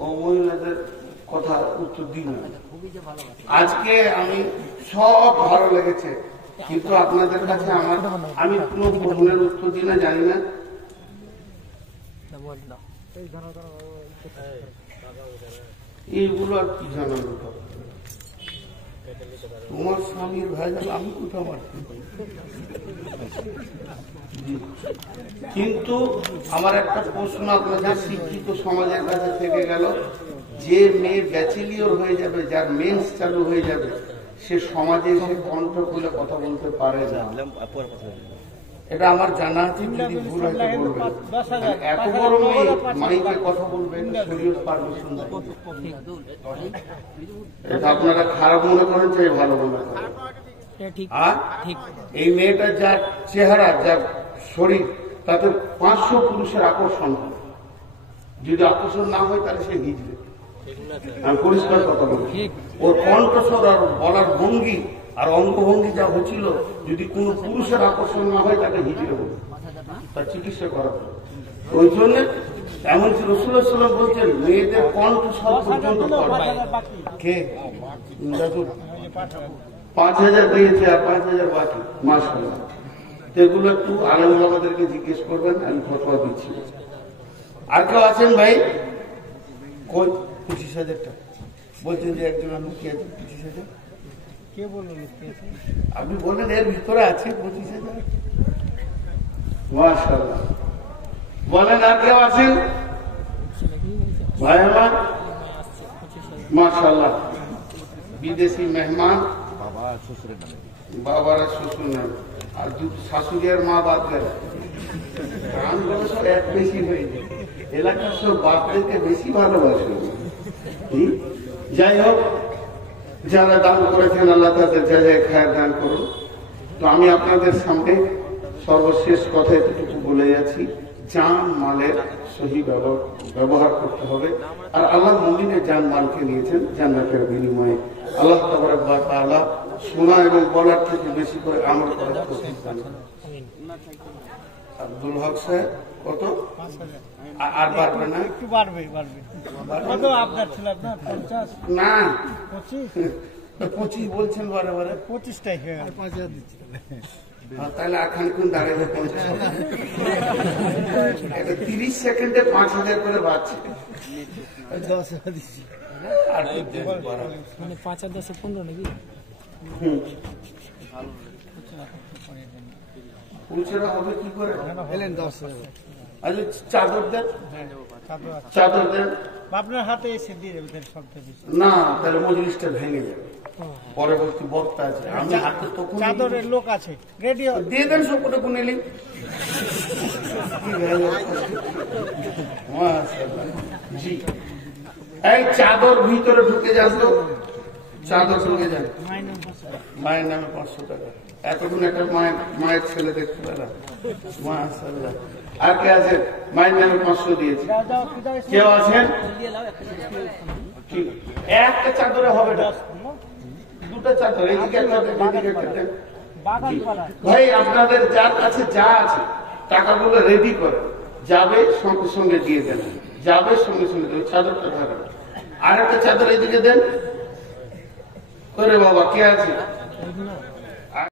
ও মহিলাদের কথা উত্তর দিন। আজকে আমি সব ভালো লেগেছে, কিন্তু আপনাদের কাছে আমি কোন প্রশ্নের উত্তর দিই না, জানি না। এইগুলো আর কি জানাবো? তোমার স্বামীর ভাই আমি কোথাও মারছি, কিন্তু আমার একটা প্রশ্ন আপনাদের শিক্ষিত সমাজের কাছে থেকে গেল, যে মেয়ে ব্যাচেলিয়র হয়ে যাবে, যার মেন্স চালু হয়ে যাবে, সে সমাজে এসে কণ্ঠ খুলে কথা বলতে পারে না। এটা আমার জানা আছে, যদি ভুল হয়তো বলবেন। এত বড় মেয়ে মাইকে কথা বলবেন, শরীয়ত পারমিশন দেয়। এটা আপনারা খারাপ মনে করেন, চাই ভালো মনে করেন। আর এই মেয়েটা যার চেহারা, যার শরীর, তাতে 500 পুরুষের আকর্ষণ হয়। যদি আকর্ষণ না হয় তাহলে সে হিজবে। আমি পরিষ্কার কথা বলছি, ওর কণ্ঠস্বর আর বলার ভঙ্গি আর অঙ্গভঙ্গি যা হচ্ছিল, যদি কোন পুরুষের আকর্ষণ না হয় তাকে হিজড়ে বলবে, তার চিকিৎসা করা। ওই জন্য এমনকি রাসূলুল্লাহ সাল্লাল্লাহু আলাইহি ওয়াসাল্লাম বলছেন, মেয়েদের কণ্ঠস্বর পর্যন্ত কে 5,000 দিয়েছে আর 5,000 বাকি। মাশাআল্লাহ, এগুলো একটু আলেম ওলামাদেরকে জিজ্ঞেস করবেন, আমি ফতোয়া দিচ্ছি। আর কেউ আছেন ভাই? কই 25,000 টাকা বলছেন যে একজন লুকিয়ে আছে। 25,000 কে বললো লুকিয়ে আছে? আপনি বললেন এর ভিতরে আছে 25,000। মাশাআল্লাহ, বলেন আর কেউ আছেন ভাই আমার? মাশাআল্লাহ, বিদেশি মেহমান, বাবারা শ্বশুর নাম, আর শাশুড়ি আর মা বাদ গেল। গানগুলো সব এক বেশি হয়ে যায়, এলাকার সব বাপদেরকে বেশি ভালোবাসে। যাই হোক, যারা দান করেছেন আল্লাহ তাদের জায়গায় খায়ের দান করুন। তো আমি আপনাদের সামনে সর্বশেষ কথা এতটুকু বলে যাচ্ছি, জান মালের সহি ব্যবহার করতে হবে। আর আল্লাহ মুমিনের জান মালকে নিয়েছেন জান্নাতের বিনিময়ে। আল্লাহ তাবারক ওয়া তাআলা শোনা এবং বলার থেকে বেশি করে আমল করার তৌফিক দান করুন। আব্দুল হক সাহেব কত? আর বাড়বে না? একটু বাড়বে। কত আপনার ছিল? আপনার 50 না 25 25 বলছেন বারে বারে। 25টাই হয়ে গেল। 5000 দিচ্ছি তাহলে খানিক্ষণ দাঁড়িয়ে 50 হবে। 30 সেকেন্ডে 5000 করে বাড়ছে। 10,000 দিচ্ছি। আর মানে 5 আর 10 15 নাকি? পুলছেরা হবে কি করে? এলেন 10,000। আচ্ছা, চাদর দেন, চাদর দেন। আপনার হাতে এসে দিয়ে দেবেন সবটা দিচ্ছি। না, তাহলে মজলিসটা ভেঙে যাবে। পরবর্তী বক্তা আছে, আমি হাতে তখন চাদরের লোক আছে, রেডি দিয়ে দেন সবকটা কুনেলি। জি, এই চাদর ভিতরে ঢুকে যান তো, চাদর ঢুকে যান। মায়ের নামে 500 টাকা। এতক্ষণ একটা মায়ের ছেলে দেখতে পেলাম, মাশাআল্লাহ। আর কে আছে? মায়ের নামে 500 দিয়েছে। কেউ আছেন? একটা চাদরে হবে না, দুটো চাদর, এদিকে একটা এদিকে একটা। ভাই, আপনাদের যার কাছে যা আছে টাকাগুলো রেডি করে যাবে, সঙ্গে সঙ্গে দিয়ে দেন, যাবে সঙ্গে সঙ্গে দেবে। চাদরটা ধরেন, আর একটা চাদর এদিকে দেন করে। বাবা কে আছে?